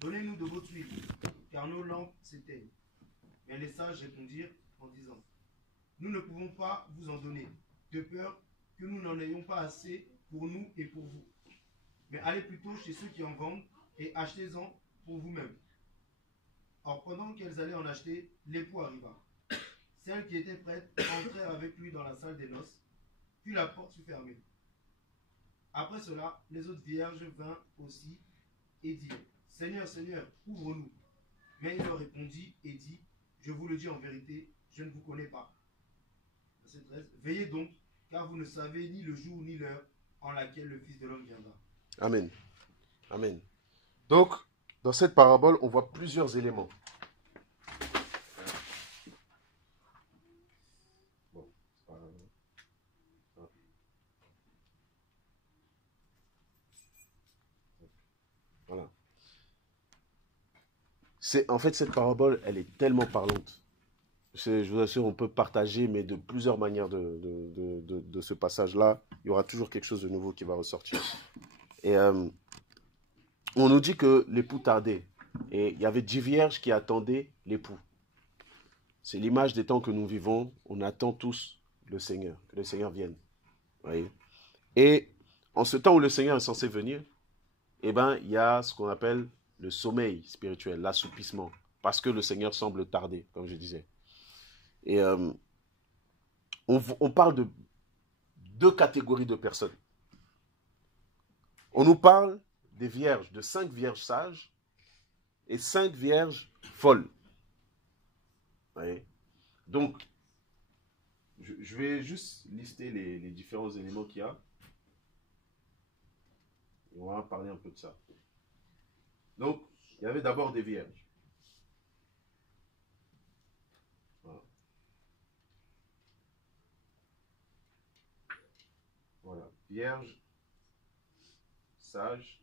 donnez-nous de votre huile, car nos lampes s'éteignent. Mais les sages répondirent en disant, nous ne pouvons pas vous en donner, de peur que nous n'en ayons pas assez pour nous et pour vous. Mais allez plutôt chez ceux qui en vendent et achetez-en pour vous-même. Or, pendant qu'elles allaient en acheter, l'époux arriva. Celles qui étaient prêtes entrèrent avec lui dans la salle des noces, puis la porte fut fermée. Après cela, les autres vierges vinrent aussi et dirent, Seigneur, Seigneur, ouvre-nous. Mais il leur répondit et dit, je vous le dis en vérité, je ne vous connais pas. Verset 13. Veillez donc, car vous ne savez ni le jour ni l'heure en laquelle le Fils de l'homme viendra. Amen. Amen. Donc, dans cette parabole, on voit plusieurs éléments. Bon, c'est pas grave. Voilà. En fait, cette parabole, elle est tellement parlante. Je vous assure, on peut partager, mais de plusieurs manières de ce passage-là. Il y aura toujours quelque chose de nouveau qui va ressortir. Et on nous dit que l'époux tardait. Et il y avait 10 vierges qui attendaient l'époux. C'est l'image des temps que nous vivons. On attend tous le Seigneur, que le Seigneur vienne. Voyez. Et en ce temps où le Seigneur est censé venir, eh ben, il y a ce qu'on appelle le sommeil spirituel, l'assoupissement, parce que le Seigneur semble tarder, comme je disais. Et on parle de 2 catégories de personnes. On nous parle des vierges, de 5 vierges sages et 5 vierges folles. Ouais. Donc, je vais juste lister les différents éléments qu'il y a. Et on va parler un peu de ça. Donc, il y avait d'abord des vierges. Voilà. Voilà. Vierges, sages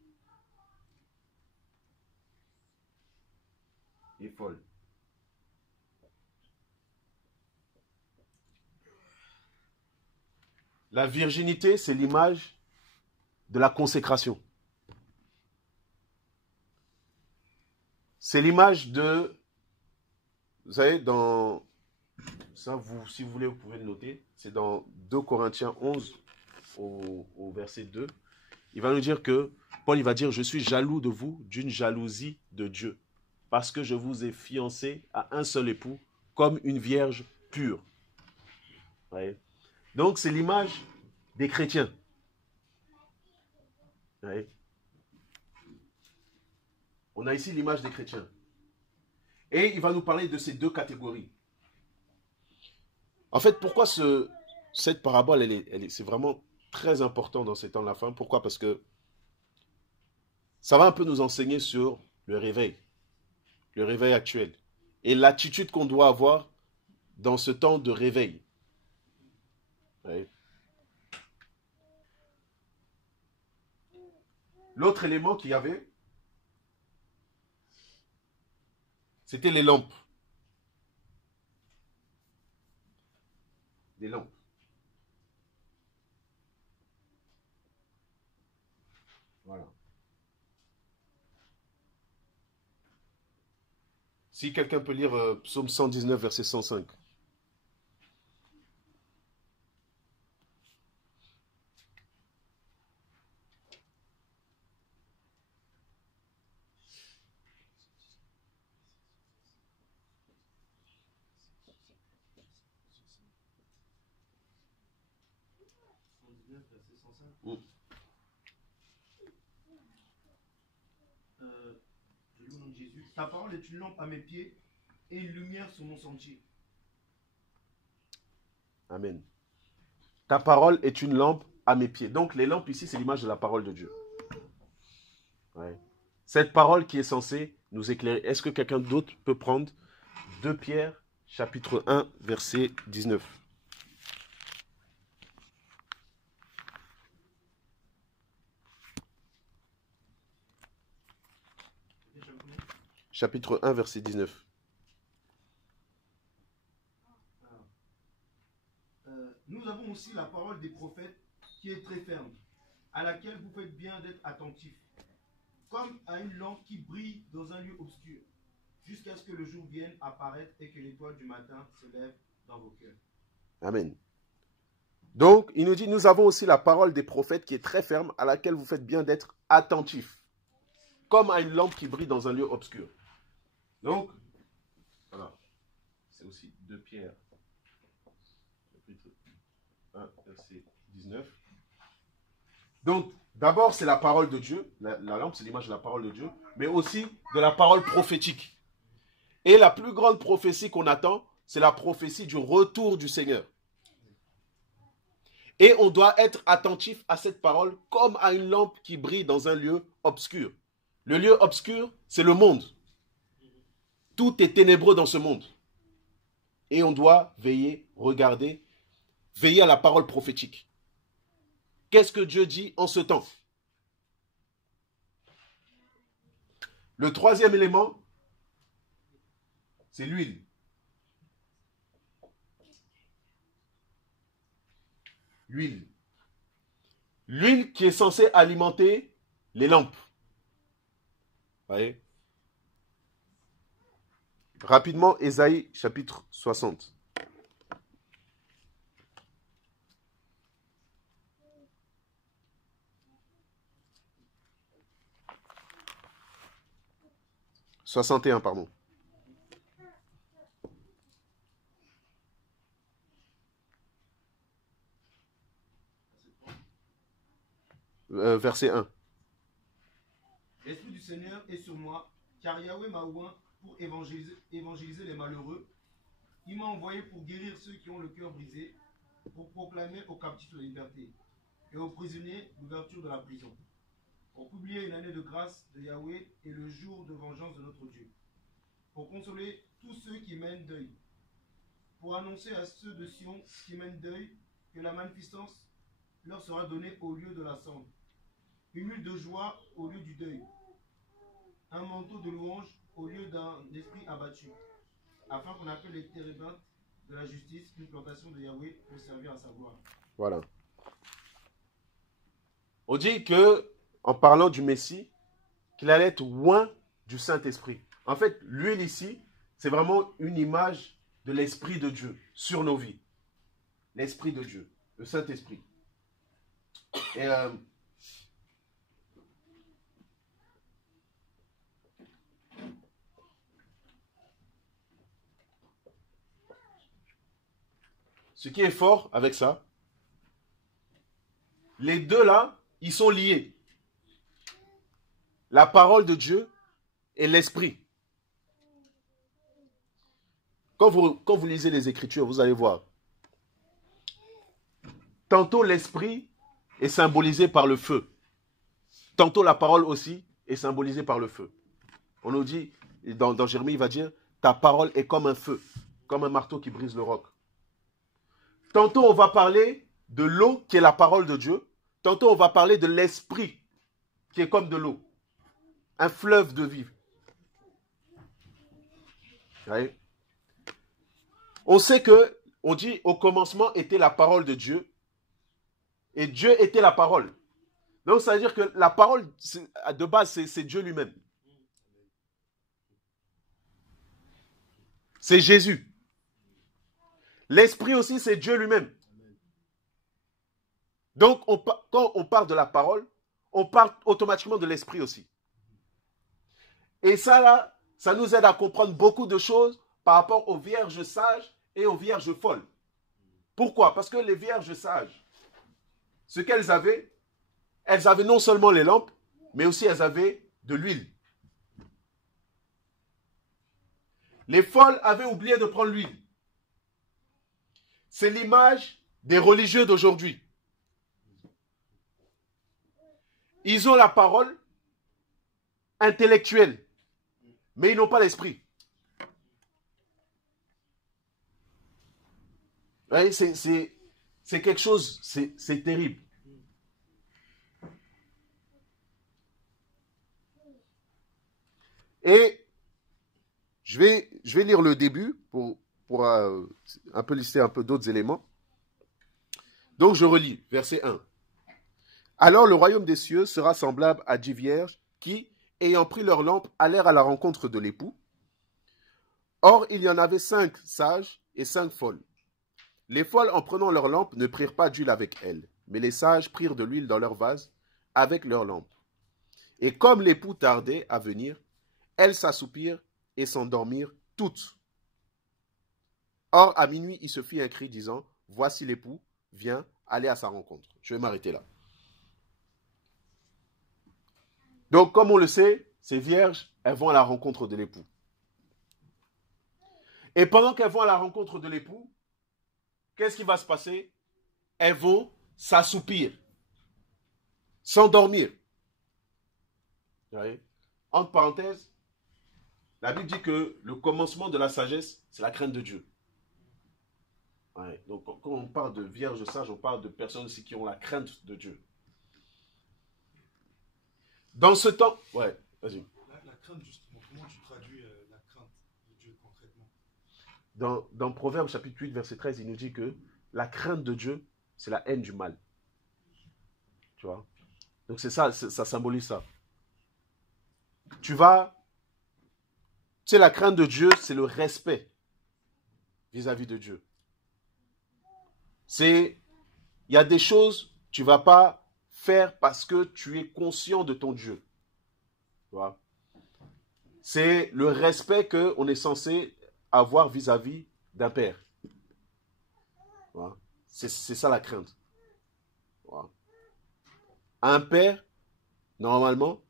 et folles. La virginité, c'est l'image de la consécration. C'est l'image de, vous savez, dans, ça, si vous voulez, vous pouvez le noter, c'est dans 2 Corinthiens 11, au verset 2. Il va nous dire que, Paul, il va dire, je suis jaloux de vous d'une jalousie de Dieu, parce que je vous ai fiancé à un seul époux, comme une vierge pure. Ouais. Donc, c'est l'image des chrétiens. Ouais. On a ici l'image des chrétiens. Et il va nous parler de ces 2 catégories. En fait, pourquoi cette parabole, c'est vraiment très important dans ces temps de la fin. Pourquoi? Parce que ça va un peu nous enseigner sur le réveil actuel. Et l'attitude qu'on doit avoir dans ce temps de réveil. Ouais. L'autre élément qu'il y avait, c'était les lampes. Des lampes. Voilà. Si quelqu'un peut lire Psaume 119, verset 105. Je lis au nom de Jésus. Ta parole est une lampe à mes pieds et une lumière sur mon sentier. Amen. Ta parole est une lampe à mes pieds. Donc les lampes ici, c'est l'image de la parole de Dieu. Ouais. Cette parole qui est censée nous éclairer. Est-ce que quelqu'un d'autre peut prendre 2 Pierre, chapitre 1, verset 19. Chapitre 1, verset 19. Nous avons aussi la parole des prophètes qui est très ferme, à laquelle vous faites bien d'être attentifs. comme à une lampe qui brille dans un lieu obscur, jusqu'à ce que le jour vienne apparaître et que l'étoile du matin se lève dans vos cœurs. Amen. Donc, il nous dit, nous avons aussi la parole des prophètes qui est très ferme, à laquelle vous faites bien d'être attentifs, comme à une lampe qui brille dans un lieu obscur. Donc, voilà. C'est aussi 2 Pierre, chapitre 1, verset 19. Donc, d'abord, c'est la parole de Dieu. La lampe, c'est l'image de la parole de Dieu, mais aussi de la parole prophétique. Et la plus grande prophétie qu'on attend, c'est la prophétie du retour du Seigneur. Et on doit être attentif à cette parole comme à une lampe qui brille dans un lieu obscur. Le lieu obscur, c'est le monde. Tout est ténébreux dans ce monde. Et on doit veiller, regarder, veiller à la parole prophétique. Qu'est-ce que Dieu dit en ce temps? Le troisième élément, c'est l'huile. L'huile. L'huile qui est censée alimenter les lampes. Vous voyez? Rapidement, Ésaïe, chapitre 60. « 61, pardon. Verset 1. L'Esprit du Seigneur est sur moi, car Yahweh m'a oint pour évangéliser les malheureux. Il m'a envoyé pour guérir ceux qui ont le cœur brisé, pour proclamer aux captifs la liberté et aux prisonniers l'ouverture de la prison, pour publier une année de grâce de Yahweh et le jour de vengeance de notre Dieu, pour consoler tous ceux qui mènent deuil, pour annoncer à ceux de Sion qui mènent deuil que la magnificence leur sera donnée au lieu de la cendre, une huile de joie au lieu du deuil, un manteau de louange au lieu d'un esprit abattu, afin qu'on appelle les térébintes de la justice une plantation de Yahweh pour servir à sa gloire. Voilà. On dit que, en parlant du Messie, qu'il allait être oint du Saint-Esprit. En fait, l'huile ici, c'est vraiment une image de l'Esprit de Dieu sur nos vies. L'Esprit de Dieu, le Saint-Esprit. Et ce qui est fort avec ça, les deux là, ils sont liés. La parole de Dieu et l'Esprit. Quand vous lisez les Écritures, vous allez voir. Tantôt l'Esprit est symbolisé par le feu. Tantôt la parole aussi est symbolisée par le feu. On nous dit, dans Jérémie, il va dire, ta parole est comme un feu, comme un marteau qui brise le roc. Tantôt on va parler de l'eau qui est la parole de Dieu. Tantôt on va parler de l'Esprit qui est comme de l'eau. Un fleuve de vie. Oui. On sait que, on dit, au commencement était la parole de Dieu. Et Dieu était la parole. Donc ça veut dire que la parole, de base, c'est Dieu lui-même. C'est Jésus. L'Esprit aussi, c'est Dieu lui-même. Donc, quand on parle de la parole, on parle automatiquement de l'Esprit aussi. Et ça, là, ça nous aide à comprendre beaucoup de choses par rapport aux vierges sages et aux vierges folles. Pourquoi? Parce que les vierges sages, ce qu'elles avaient non seulement les lampes, mais aussi elles avaient de l'huile. Les folles avaient oublié de prendre l'huile. C'est l'image des religieux d'aujourd'hui. Ils ont la parole intellectuelle, mais ils n'ont pas l'esprit. C'est quelque chose, c'est terrible. Et je vais lire le début pour un peu lister un peu d'autres éléments. Donc je relis, verset 1. Alors le royaume des cieux sera semblable à 10 vierges qui, ayant pris leur lampe, allèrent à la rencontre de l'époux. Or, il y en avait 5 sages et 5 folles. Les folles, en prenant leur lampe, ne prirent pas d'huile avec elles, mais les sages prirent de l'huile dans leur vase avec leur lampe. Et comme l'époux tardait à venir, elles s'assoupirent et s'endormirent toutes. Or, à minuit, il se fit un cri disant, « Voici l'époux, viens, allez à sa rencontre. » Je vais m'arrêter là. Donc, comme on le sait, ces vierges, elles vont à la rencontre de l'époux. Et pendant qu'elles vont à la rencontre de l'époux, qu'est-ce qui va se passer? Elles vont s'assoupir, s'endormir. Vous voyez? Entre parenthèses, la Bible dit que le commencement de la sagesse, c'est la crainte de Dieu. Ouais, donc, quand on parle de vierges sages, on parle de personnes aussi qui ont la crainte de Dieu. Dans ce temps... Ouais, vas-y. La crainte, justement, comment tu traduis la crainte de Dieu concrètement? Dans Proverbes chapitre 8, verset 13, il nous dit que la crainte de Dieu, c'est la haine du mal. Tu vois? Donc c'est ça, ça symbolise ça. Tu sais, la crainte de Dieu, c'est le respect vis-à-vis de Dieu. Il y a des choses, tu ne vas pas faire parce que tu es conscient de ton Dieu. Tu vois? C'est le respect qu'on est censé avoir vis-à-vis d'un père. Voilà. C'est ça la crainte. Voilà. Un père, normalement,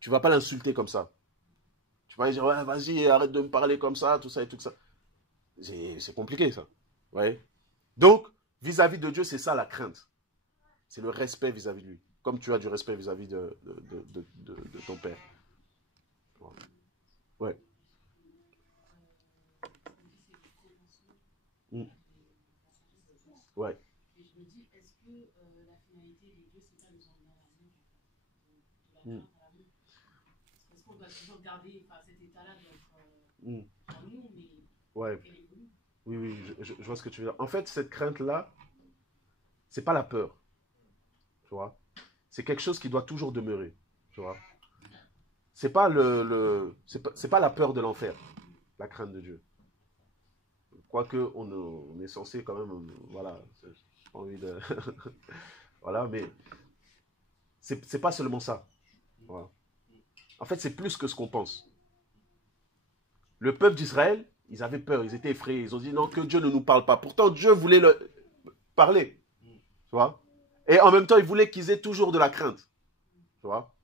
tu ne vas pas l'insulter comme ça. Tu vas dire, ouais, vas-y, arrête de me parler comme ça, tout ça et tout ça. C'est compliqué, ça. Ouais. Donc, vis-à-vis de Dieu, c'est ça la crainte. C'est le respect vis-à-vis de lui. Comme tu as du respect vis-à-vis de ton père. Ouais. Mm. Ouais. Et je me dis, est-ce que la finalité des dieux, c'est pas nous emmener à l'amour, de la crainte à l'amour? Parce qu'on doit toujours garder, enfin, cet état-là doit être en nous, mais ouais. elle évolue. Oui, je vois ce que tu veux dire. En fait, cette crainte-là, c'est pas la peur. Tu vois? C'est quelque chose qui doit toujours demeurer. Tu vois? C'est pas c'est pas la peur de l'enfer, la crainte de Dieu. Quoique on est censé quand même, voilà, j'ai pas envie de, voilà, mais c'est pas seulement ça. Voilà. En fait, c'est plus que ce qu'on pense. Le peuple d'Israël, ils avaient peur, ils étaient effrayés, ils ont dit non, que Dieu ne nous parle pas. Pourtant, Dieu voulait parler, tu vois. Et en même temps, il voulait qu'ils aient toujours de la crainte, tu vois.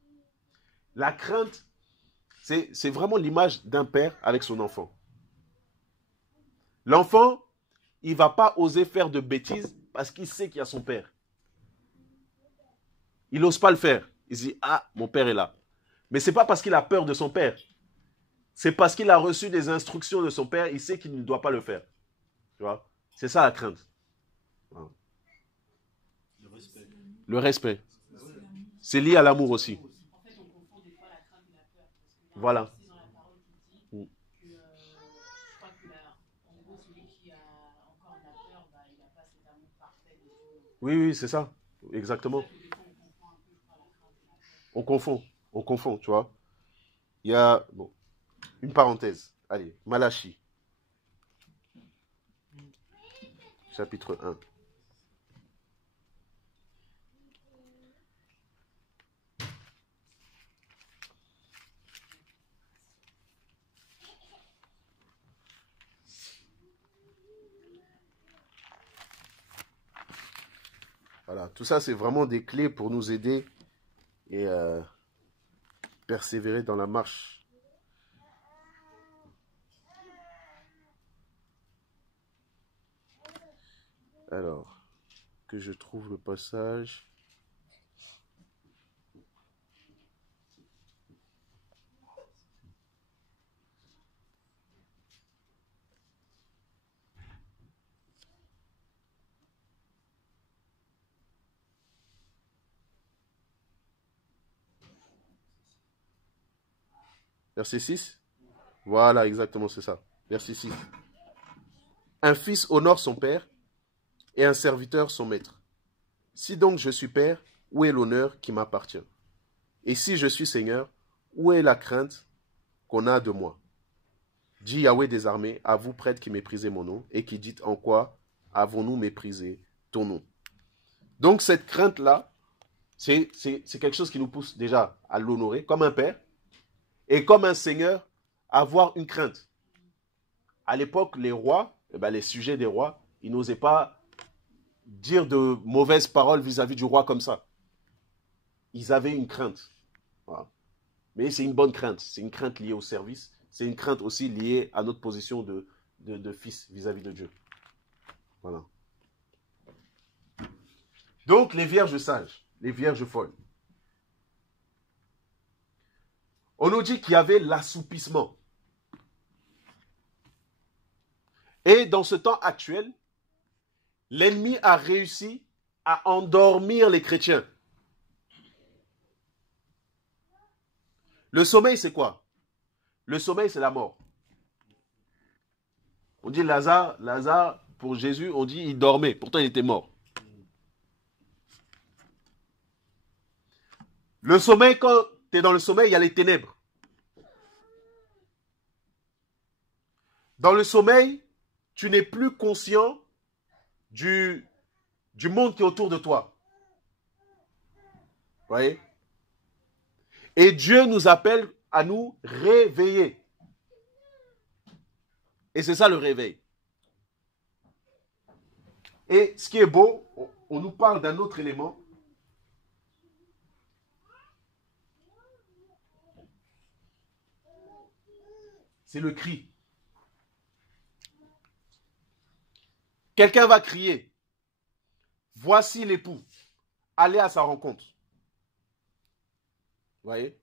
La crainte, c'est vraiment l'image d'un père avec son enfant. L'enfant, il ne va pas oser faire de bêtises parce qu'il sait qu'il y a son père. Il n'ose pas le faire. Il se dit, ah, mon père est là. Mais ce n'est pas parce qu'il a peur de son père. C'est parce qu'il a reçu des instructions de son père, il sait qu'il ne doit pas le faire. Tu vois? C'est ça la crainte. Voilà. Le respect. Le respect. C'est lié à l'amour aussi. En fait, on confond des fois la crainte et la peur. Parce que Voilà. c'est dans la parole qui dit que, je crois que en gros, celui qui a encore de la peur, bah, il n'a pas cet amour parfait de Dieu. Oui, c'est ça. Exactement. C'est ça que des fois, on confond un peu, je crois, la crainte et la peur. On confond, tu vois. Il y a, bon, une parenthèse. Allez, Malachie. Chapitre 1. Voilà, tout ça, c'est vraiment des clés pour nous aider et persévérer dans la marche. Alors, que je trouve le passage. Verset 6. Voilà, exactement, c'est ça. Verset 6. Un fils honore son père et un serviteur son maître. Si donc je suis père, où est l'honneur qui m'appartient? Et si je suis seigneur, où est la crainte qu'on a de moi? Dit Yahweh des armées, à vous prêtres qui méprisez mon nom, et qui dites en quoi avons-nous méprisé ton nom? Donc cette crainte-là, c'est quelque chose qui nous pousse déjà à l'honorer comme un père, et comme un seigneur, à avoir une crainte. À l'époque, les rois, les sujets des rois, ils n'osaient pas dire de mauvaises paroles vis-à-vis du roi comme ça. Ils avaient une crainte. Voilà. Mais c'est une bonne crainte. C'est une crainte liée au service. C'est une crainte aussi liée à notre position de fils vis-à-vis de Dieu. Voilà. Donc, les vierges sages, les vierges folles. On nous dit qu'il y avait l'assoupissement. Et dans ce temps actuel, l'ennemi a réussi à endormir les chrétiens. Le sommeil, c'est quoi? Le sommeil, c'est la mort. On dit Lazare, pour Jésus, on dit il dormait. Pourtant, il était mort. Le sommeil, quand tu es dans le sommeil, il y a les ténèbres. Dans le sommeil, tu n'es plus conscient du monde qui est autour de toi. Vous voyez? Et Dieu nous appelle à nous réveiller. Et c'est ça le réveil. Et ce qui est beau, on nous parle d'un autre élément. C'est le cri. Quelqu'un va crier. Voici l'époux. Allez à sa rencontre. Vous voyez?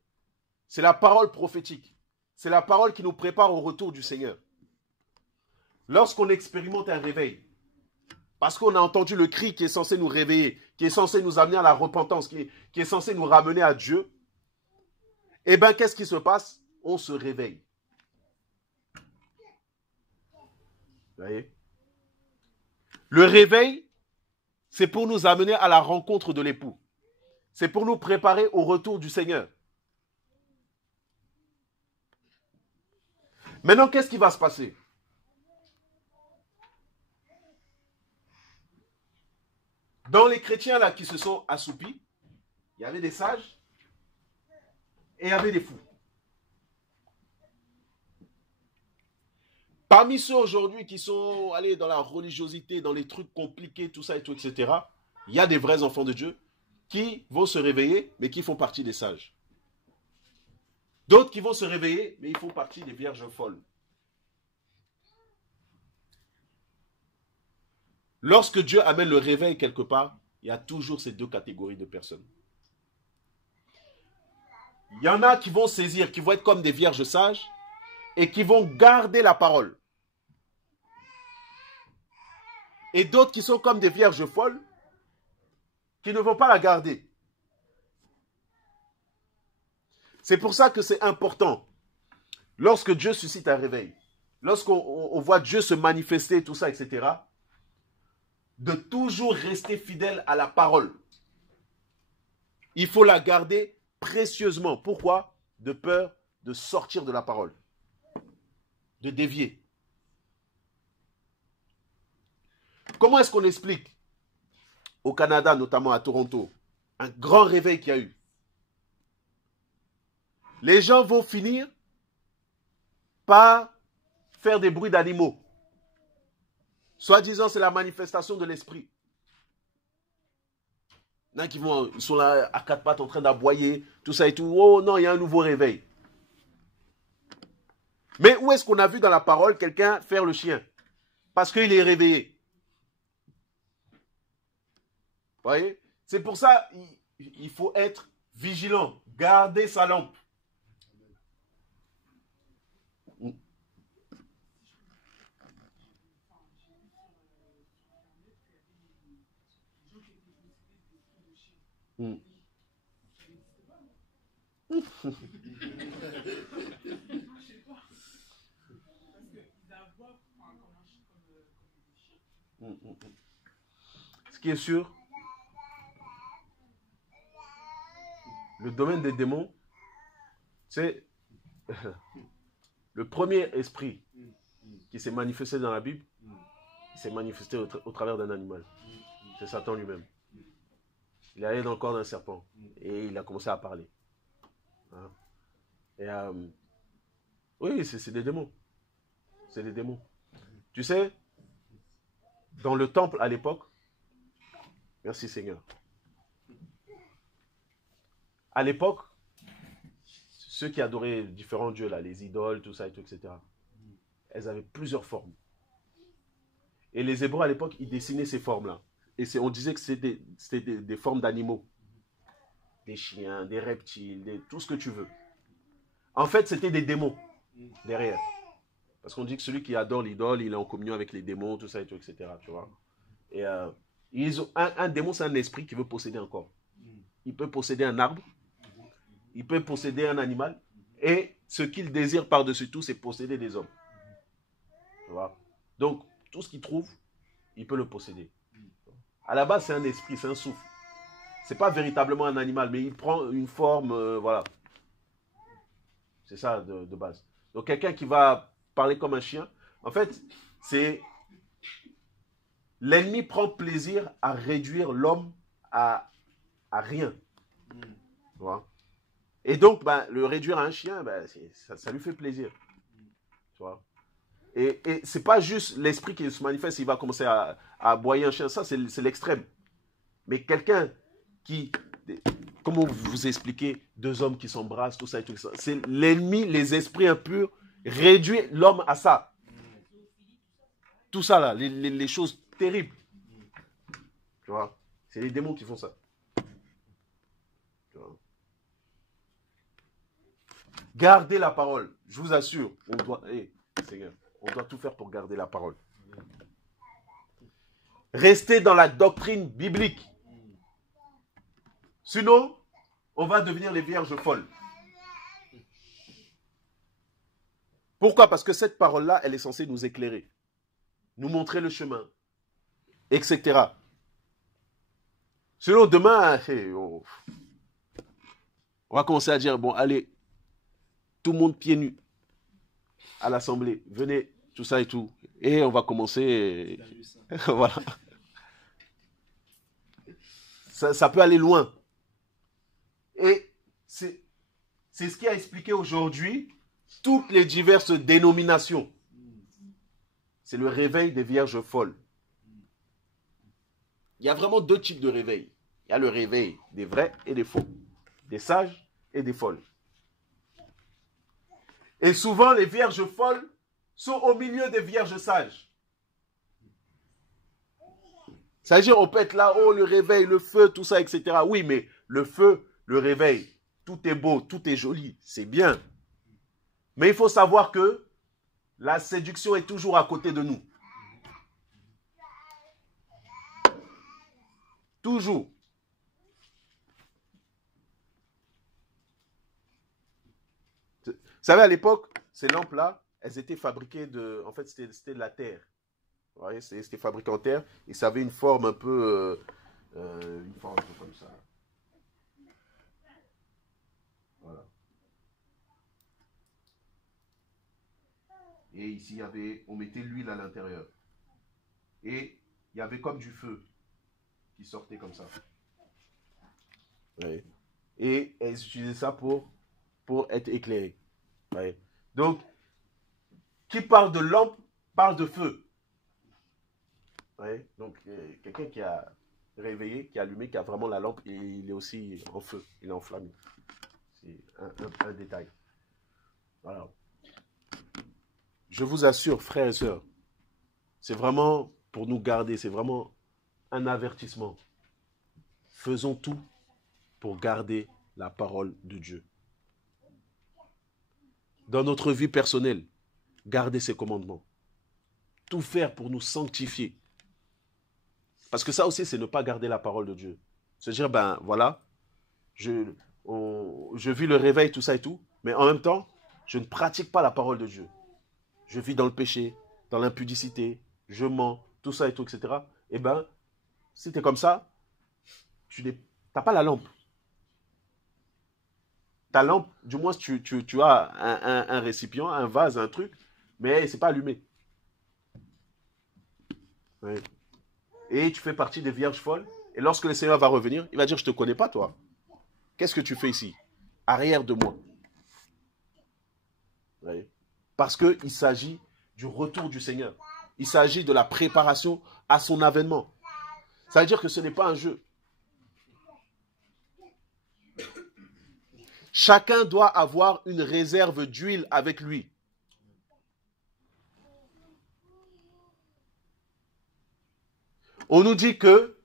C'est la parole prophétique. C'est la parole qui nous prépare au retour du Seigneur. Lorsqu'on expérimente un réveil, parce qu'on a entendu le cri qui est censé nous réveiller, qui est censé nous amener à la repentance, qui est censé nous ramener à Dieu, eh bien, qu'est-ce qui se passe? On se réveille. Vous voyez? Le réveil, c'est pour nous amener à la rencontre de l'époux. C'est pour nous préparer au retour du Seigneur. Maintenant, qu'est-ce qui va se passer? Dans les chrétiens là qui se sont assoupis, il y avait des sages et il y avait des fous. Parmi ceux aujourd'hui qui sont allés dans la religiosité, dans les trucs compliqués, tout ça et tout, etc., il y a des vrais enfants de Dieu qui vont se réveiller, mais qui font partie des sages. D'autres qui vont se réveiller, mais ils font partie des vierges folles. Lorsque Dieu amène le réveil quelque part, il y a toujours ces deux catégories de personnes. Il y en a qui vont saisir, qui vont être comme des vierges sages et qui vont garder la parole. Et d'autres qui sont comme des vierges folles qui ne vont pas la garder. C'est pour ça que c'est important, lorsque Dieu suscite un réveil, lorsqu'on voit Dieu se manifester, tout ça, etc., de toujours rester fidèle à la parole. Il faut la garder précieusement. Pourquoi? De peur de sortir de la parole, de dévier. Comment est-ce qu'on explique au Canada, notamment à Toronto, un grand réveil qu'il y a eu? Les gens vont finir par faire des bruits d'animaux. Soi-disant, c'est la manifestation de l'esprit. Il y en a qui ils sont là à quatre pattes en train d'aboyer, tout ça et tout. Oh non, il y a un nouveau réveil. Mais où est-ce qu'on a vu dans la parole quelqu'un faire le chien? Parce qu'il est réveillé. Vous voyez? C'est pour ça il faut être vigilant, garder sa lampe. Ce qui est sûr, le domaine des démons, C'est le premier esprit qui s'est manifesté dans la Bible, il s'est manifesté au travers d'un animal. C'est Satan lui-même. Il est allé dans le corps d'un serpent et il a commencé à parler. Hein? Et oui, c'est des démons. C'est des démons. Tu sais, dans le temple à l'époque, merci Seigneur. À l'époque, ceux qui adoraient différents dieux, là, les idoles, tout ça, et tout, etc., elles avaient plusieurs formes. Et les Hébreux à l'époque, ils dessinaient ces formes-là. Et on disait que c'était des formes d'animaux. Des chiens, des reptiles, tout ce que tu veux. En fait, c'était des démons derrière. Parce qu'on dit que celui qui adore l'idole, il est en communion avec les démons, tout ça, et tout, etc. Tu vois. Et un démon, c'est un esprit qui veut posséder un corps. Il peut posséder un arbre, il peut posséder un animal, et ce qu'il désire par-dessus tout, c'est posséder des hommes. Tu vois. Donc, tout ce qu'il trouve, il peut le posséder. À la base, c'est un esprit, c'est un souffle. C'est pas véritablement un animal, mais il prend une forme, voilà. C'est ça de base. Donc, quelqu'un qui va parler comme un chien, en fait, c'est... L'ennemi prend plaisir à réduire l'homme à rien. Tu vois. Et donc, ben, le réduire à un chien, ben, ça lui fait plaisir. Tu vois. Et c'est pas juste l'esprit qui se manifeste, il va commencer à aboyer un chien, ça c'est l'extrême. Mais quelqu'un qui, comment vous expliquez, deux hommes qui s'embrassent, tout ça et tout ça, c'est l'ennemi, les esprits impurs, réduit l'homme à ça. Tout ça là, les choses terribles. Tu vois, c'est les démons qui font ça. Tu vois. Gardez la parole, je vous assure, on doit... Seigneur, on doit tout faire pour garder la parole. Restez dans la doctrine biblique. Sinon, on va devenir les vierges folles. Pourquoi? Parce que cette parole-là, elle est censée nous éclairer, nous montrer le chemin, etc. Sinon, demain, on va commencer à dire, bon, allez, tout le monde pieds nus à l'assemblée, venez, tout ça et tout. Et on va commencer, voilà. Ça peut aller loin. Et c'est ce qui a expliqué aujourd'hui toutes les diverses dénominations. C'est le réveil des vierges folles. Il y a vraiment deux types de réveil. Il y a le réveil des vrais et des faux, des sages et des folles. Et souvent, les vierges folles sont au milieu des vierges sages. C'est-à-dire, on peut être là, oh, le réveil, le feu, tout ça, etc. Oui, mais le feu, le réveil, tout est beau, tout est joli, c'est bien. Mais il faut savoir que la séduction est toujours à côté de nous. Toujours. Vous savez, à l'époque, ces lampes-là, elles étaient fabriquées de... En fait, c'était de la terre. Vous voyez, c'était fabriqué en terre. Et ça avait une forme un peu... une forme un peu comme ça. Voilà. Et ici, on mettait l'huile à l'intérieur. Et il y avait comme du feu qui sortait comme ça. Ouais. Et elles utilisaient ça pour être éclairées. Ouais. Donc, qui parle de lampe, parle de feu. Ouais. Donc, quelqu'un qui a réveillé, qui a allumé, qui a vraiment la lampe, et il est aussi en feu, il est enflammé. C'est un détail. Voilà. Je vous assure, frères et sœurs, c'est vraiment pour nous garder, c'est vraiment un avertissement. Faisons tout pour garder la parole de Dieu. Dans notre vie personnelle, garder ses commandements. Tout faire pour nous sanctifier. Parce que ça aussi, c'est ne pas garder la parole de Dieu. Se dire, ben voilà, je vis le réveil, tout ça et tout, mais en même temps, je ne pratique pas la parole de Dieu. Je vis dans le péché, dans l'impudicité, je mens, tout ça et tout, etc. Eh bien, si tu es comme ça, tu n'as pas la lampe. Ta lampe, du moins, tu as un récipient, un vase, un truc, mais c'est pas allumé. Ouais. Et tu fais partie des vierges folles. Et lorsque le Seigneur va revenir, il va dire, je ne te connais pas, toi. Qu'est-ce que tu fais ici? Arrière de moi. Ouais. Parce qu'il s'agit du retour du Seigneur. Il s'agit de la préparation à son avènement. Ça veut dire que ce n'est pas un jeu. Chacun doit avoir une réserve d'huile avec lui. On nous dit que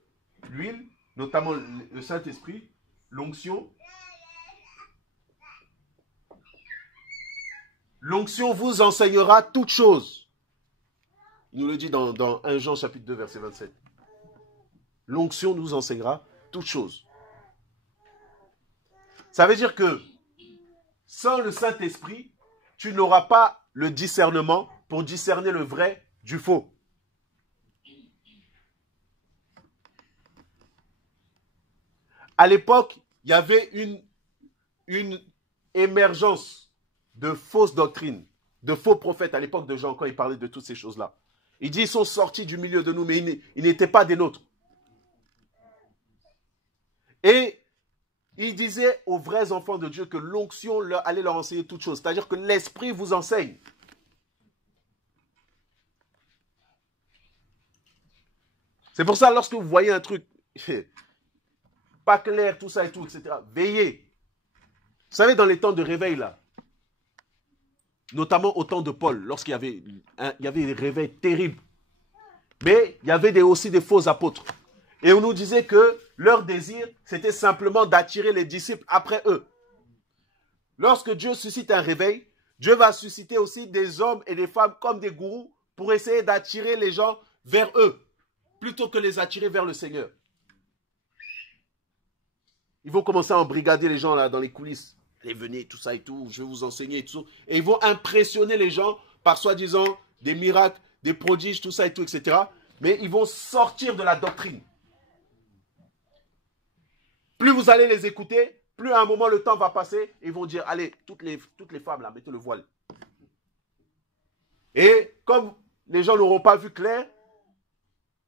l'huile, notamment le Saint-Esprit, l'onction vous enseignera toutes choses. Il nous le dit dans 1 Jean chapitre 2 verset 27. L'onction nous enseignera toutes choses. Ça veut dire que sans le Saint-Esprit, tu n'auras pas le discernement pour discerner le vrai du faux. À l'époque, il y avait une émergence de fausses doctrines, de faux prophètes à l'époque de Jean, quand il parlait de toutes ces choses-là. Il dit, ils sont sortis du milieu de nous, mais ils n'étaient pas des nôtres. Et il disait aux vrais enfants de Dieu que l'onction allait leur enseigner toutes choses. C'est-à-dire que l'Esprit vous enseigne. C'est pour ça, lorsque vous voyez un truc pas clair, tout ça et tout, etc., veillez. Vous savez, dans les temps de réveil, là, notamment au temps de Paul, lorsqu'il y avait des réveils terribles, mais il y avait aussi des faux apôtres. Et on nous disait que leur désir, c'était simplement d'attirer les disciples après eux. Lorsque Dieu suscite un réveil, Dieu va susciter aussi des hommes et des femmes comme des gourous pour essayer d'attirer les gens vers eux, plutôt que les attirer vers le Seigneur. Ils vont commencer à embrigader les gens là dans les coulisses. Allez, venez, tout ça et tout, je vais vous enseigner et tout ça. Et ils vont impressionner les gens par soi-disant des miracles, des prodiges, tout ça et tout, etc. Mais ils vont sortir de la doctrine. Plus vous allez les écouter, plus à un moment le temps va passer, et ils vont dire, allez, toutes les femmes là, mettez le voile. Et comme les gens n'auront pas vu clair,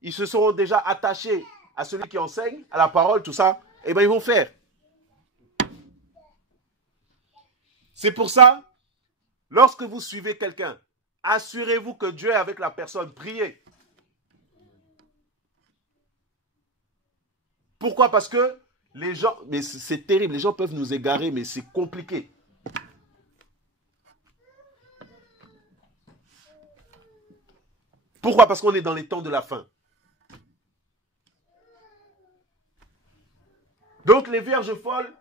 ils se seront déjà attachés à celui qui enseigne, à la parole, tout ça, et bien ils vont faire. C'est pour ça, lorsque vous suivez quelqu'un, assurez-vous que Dieu est avec la personne, priez. Pourquoi? Parce que les gens, mais c'est terrible, les gens peuvent nous égarer, mais c'est compliqué. Pourquoi? Parce qu'on est dans les temps de la fin. Donc les vierges folles,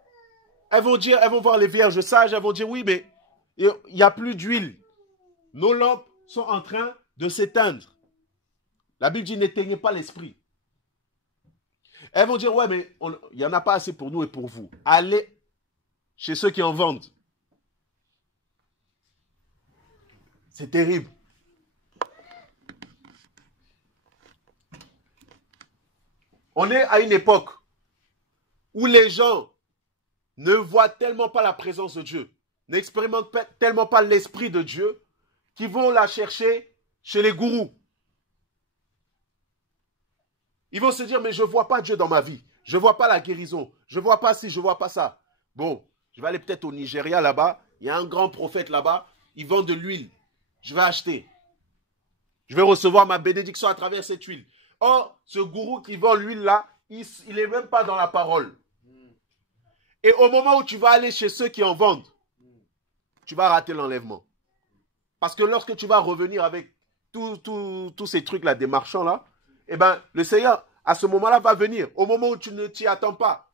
elles vont voir les vierges sages, elles vont dire oui, mais il n'y a plus d'huile. Nos lampes sont en train de s'éteindre. La Bible dit n'éteignez pas l'esprit. Elles vont dire, ouais, mais il n'y en a pas assez pour nous et pour vous. Allez chez ceux qui en vendent. C'est terrible. On est à une époque où les gens ne voient tellement pas la présence de Dieu, n'expérimentent tellement pas l'esprit de Dieu, qu'ils vont la chercher chez les gourous. Ils vont se dire, mais je ne vois pas Dieu dans ma vie. Je ne vois pas la guérison. Je ne vois pas ci, je ne vois pas ça. Bon, je vais aller peut-être au Nigeria là-bas. Il y a un grand prophète là-bas. Il vend de l'huile. Je vais acheter. Je vais recevoir ma bénédiction à travers cette huile. Or, ce gourou qui vend l'huile là, il n'est même pas dans la parole. Et au moment où tu vas aller chez ceux qui en vendent, tu vas rater l'enlèvement. Parce que lorsque tu vas revenir avec tous ces trucs-là, des marchands là, eh bien, le Seigneur, à ce moment-là, va venir. Au moment où tu ne t'y attends pas.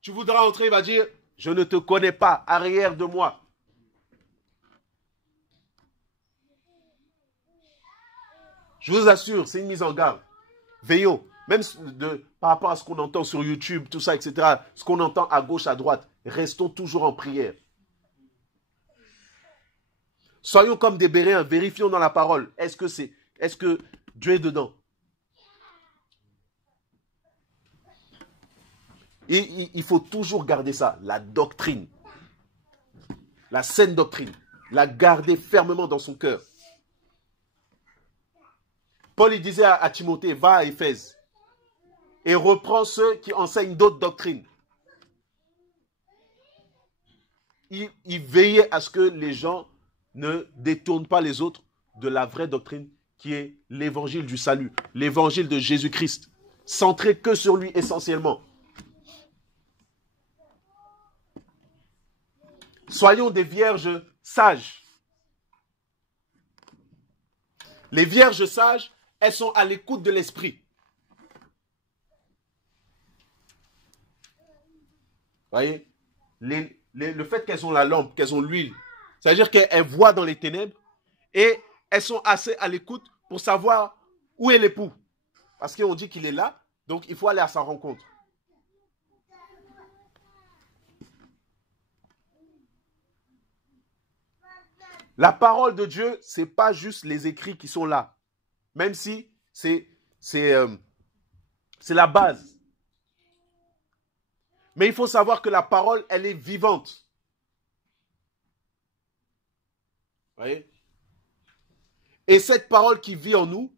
Tu voudras entrer, il va dire, je ne te connais pas, arrière de moi. Je vous assure, c'est une mise en garde. Veillons, même par rapport à ce qu'on entend sur YouTube, tout ça, etc., ce qu'on entend à gauche, à droite, restons toujours en prière. Soyons comme des Béréens, vérifions dans la parole. Est-ce que Dieu est dedans? Il faut toujours garder ça, la doctrine. La saine doctrine. La garder fermement dans son cœur. Paul, il disait à Timothée, va à Éphèse et reprends ceux qui enseignent d'autres doctrines. Il veillait à ce que les gens ne détournent pas les autres de la vraie doctrine qui est l'évangile du salut, l'évangile de Jésus-Christ, centré que sur lui essentiellement. Soyons des vierges sages. Les vierges sages, elles sont à l'écoute de l'esprit. Voyez, le fait qu'elles ont la lampe, qu'elles ont l'huile, c'est-à-dire qu'elles voient dans les ténèbres et elles sont assez à l'écoute pour savoir où est l'époux. Parce qu'on dit qu'il est là, donc il faut aller à sa rencontre. La parole de Dieu, ce n'est pas juste les écrits qui sont là. Même si c'est la base. Mais il faut savoir que la parole, elle est vivante. Vous voyez? Et cette parole qui vit en nous,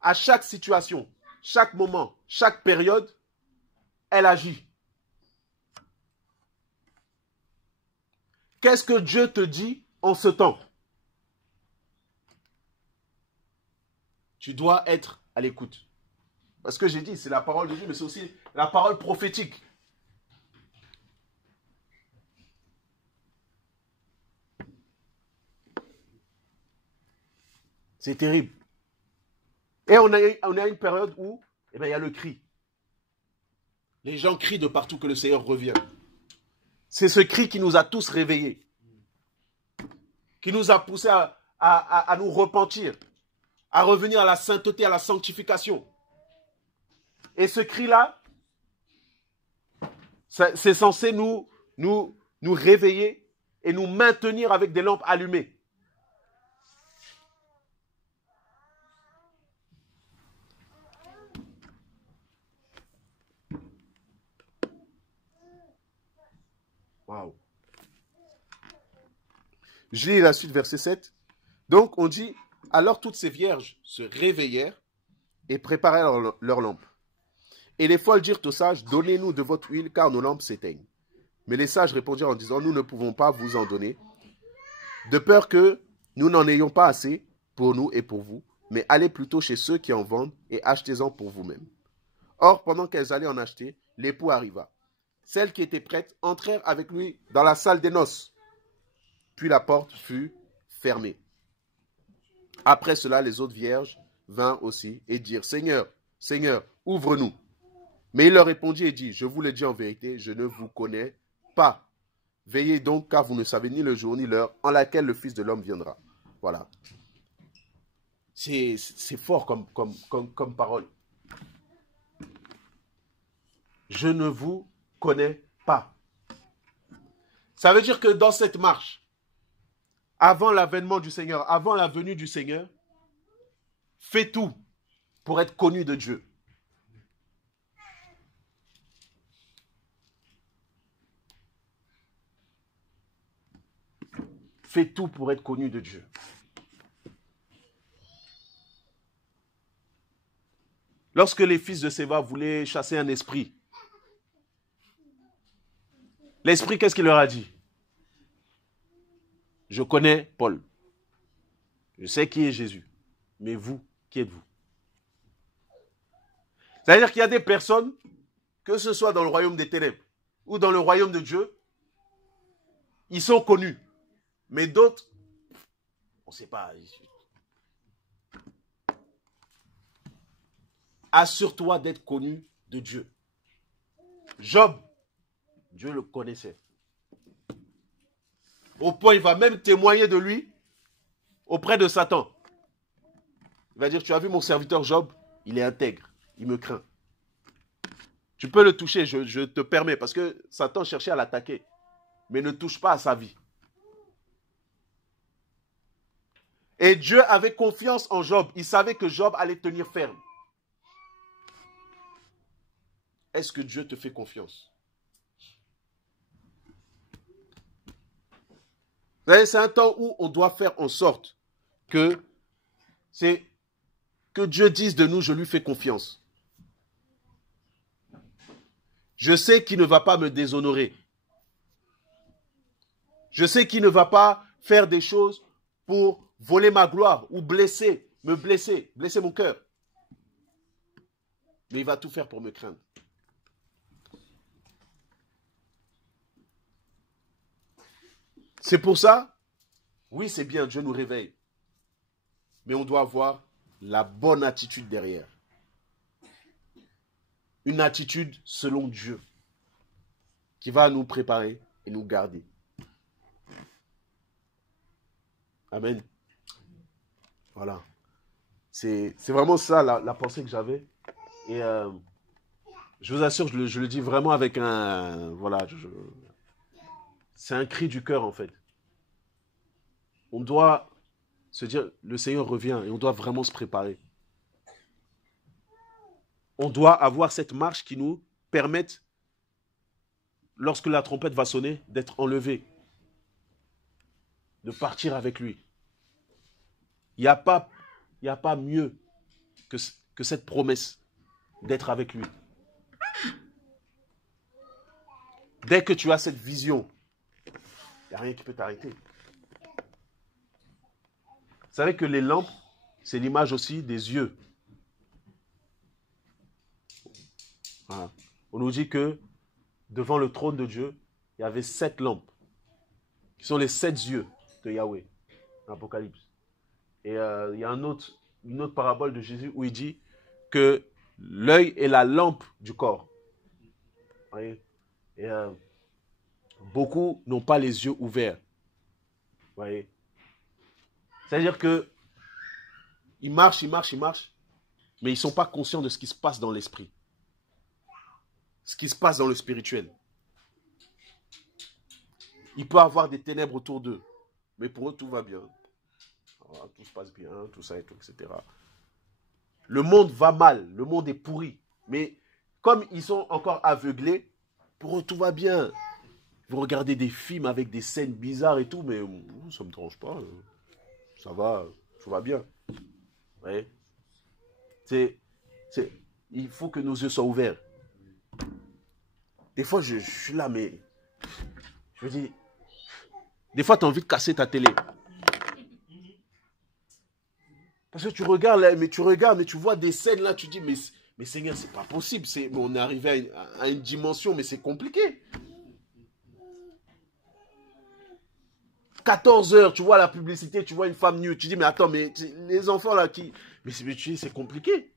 à chaque situation, chaque moment, chaque période, elle agit. Qu'est-ce que Dieu te dit en ce temps? Tu dois être à l'écoute. Parce que j'ai dit, c'est la parole de Dieu, mais c'est aussi la parole prophétique. C'est terrible. Et on a une période où il y a le cri. Les gens crient de partout que le Seigneur revient. C'est ce cri qui nous a tous réveillés. Qui nous a poussés à nous repentir. À revenir à la sainteté, à la sanctification. Et ce cri-là, c'est censé nous réveiller et nous maintenir avec des lampes allumées. Waouh. Je lis la suite, verset 7. Donc, on dit, alors toutes ces vierges se réveillèrent et préparèrent leurs lampes. Et les folles dirent aux sages, donnez-nous de votre huile, car nos lampes s'éteignent. Mais les sages répondirent en disant, nous ne pouvons pas vous en donner, de peur que nous n'en ayons pas assez pour nous et pour vous, mais allez plutôt chez ceux qui en vendent et achetez-en pour vous-mêmes. Or, pendant qu'elles allaient en acheter, l'époux arriva. Celles qui étaient prêtes entrèrent avec lui dans la salle des noces. Puis la porte fut fermée. Après cela, les autres vierges vinrent aussi et dirent, Seigneur, Seigneur, ouvre-nous. Mais il leur répondit et dit, je vous le dis en vérité, je ne vous connais pas. Veillez donc, car vous ne savez ni le jour ni l'heure en laquelle le Fils de l'homme viendra. Voilà. C'est fort comme parole. Je ne vous connais pas. Ça veut dire que dans cette marche, avant l'avènement du Seigneur, avant la venue du Seigneur, fais tout pour être connu de Dieu. Fais tout pour être connu de Dieu. Lorsque les fils de Séva voulaient chasser un esprit, l'esprit, qu'est-ce qu'il leur a dit? Je connais Paul. Je sais qui est Jésus. Mais vous, qui êtes-vous? C'est-à-dire qu'il y a des personnes, que ce soit dans le royaume des ténèbres ou dans le royaume de Dieu, ils sont connus. Mais d'autres, on ne sait pas. Assure-toi d'être connu de Dieu. Job, Dieu le connaissait. Au point, il va même témoigner de lui auprès de Satan. Il va dire, tu as vu mon serviteur Job? Il est intègre, il me craint. Tu peux le toucher, je te permets, parce que Satan cherchait à l'attaquer. Mais ne touche pas à sa vie. Et Dieu avait confiance en Job. Il savait que Job allait tenir ferme. est-ce que Dieu te fait confiance? Vous savez, c'est un temps où on doit faire en sorte que Dieu dise de nous, je lui fais confiance. Je sais qu'il ne va pas me déshonorer. Je sais qu'il ne va pas faire des choses pour voler ma gloire ou blesser mon cœur. Mais il va tout faire pour me craindre. C'est pour ça, oui, c'est bien, Dieu nous réveille. Mais on doit avoir la bonne attitude derrière. Une attitude selon Dieu qui va nous préparer et nous garder. Amen. Voilà. C'est vraiment ça la pensée que j'avais. Et je vous assure, je le dis vraiment avec un... Voilà, c'est un cri du cœur en fait. On doit se dire, le Seigneur revient et on doit vraiment se préparer. On doit avoir cette marche qui nous permette, lorsque la trompette va sonner, d'être enlevé, de partir avec lui. Il n'y a pas mieux que cette promesse d'être avec lui. Dès que tu as cette vision, il n'y a rien qui peut t'arrêter. Vous savez que les lampes, c'est l'image aussi des yeux. Voilà. On nous dit que devant le trône de Dieu, il y avait 7 lampes, qui sont les 7 yeux de Yahweh, dans l'Apocalypse. Et il y a une autre parabole de Jésus où il dit que l'œil est la lampe du corps. Vous voyez? Et beaucoup n'ont pas les yeux ouverts. Vous voyez? C'est-à-dire que ils marchent, mais ils ne sont pas conscients de ce qui se passe dans l'esprit. Ce qui se passe dans le spirituel. Il peut y avoir des ténèbres autour d'eux, mais pour eux, tout va bien. Voilà, tout se passe bien, tout ça et tout, etc. Le monde va mal, le monde est pourri. Mais comme ils sont encore aveuglés, pour eux, tout va bien. Vous regardez des films avec des scènes bizarres et tout, mais ça ne me dérange pas. Ça va, tout va bien. Ouais. Il faut que nos yeux soient ouverts. Des fois, je suis là, mais... Je veux dire... Des fois, tu as envie de casser ta télé. Parce que tu regardes, mais tu vois des scènes là, tu dis, mais Seigneur, c'est pas possible. On est arrivé à une dimension, mais c'est compliqué. 14 heures, tu vois la publicité, tu vois une femme nue, tu dis, mais attends, mais les enfants là qui... Mais c'est compliqué.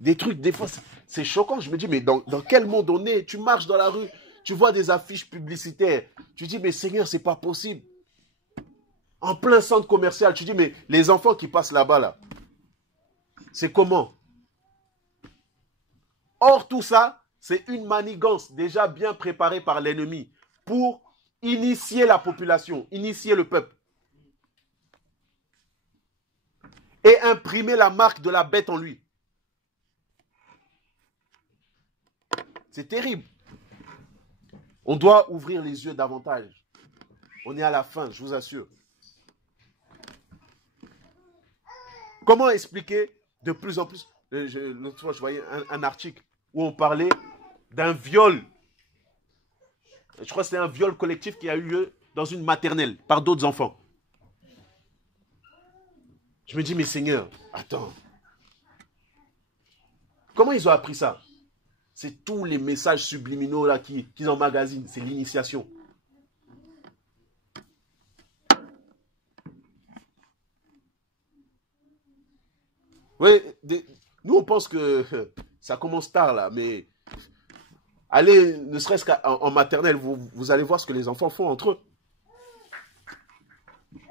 Des trucs, des fois, c'est choquant. Je me dis, mais dans quel monde on est? Tu marches dans la rue, tu vois des affiches publicitaires. Tu dis, mais Seigneur, c'est pas possible. En plein centre commercial, tu dis, mais les enfants qui passent là-bas, là, c'est comment? Or, tout ça, c'est une manigance déjà bien préparée par l'ennemi pour initier la population, initier le peuple. Et imprimer la marque de la bête en lui. C'est terrible. On doit ouvrir les yeux davantage. On est à la fin, je vous assure. Comment expliquer de plus en plus... L'autre fois, je voyais un article où on parlait d'un viol. Je crois que c'est un viol collectif qui a eu lieu dans une maternelle par d'autres enfants. Je me dis, mais Seigneur, attends. Comment ils ont appris ça? C'est tous les messages subliminaux là qu'ils emmagasinent. C'est l'initiation. Oui, nous on pense que ça commence tard là, mais allez, ne serait-ce qu'en maternelle, vous allez voir ce que les enfants font entre eux.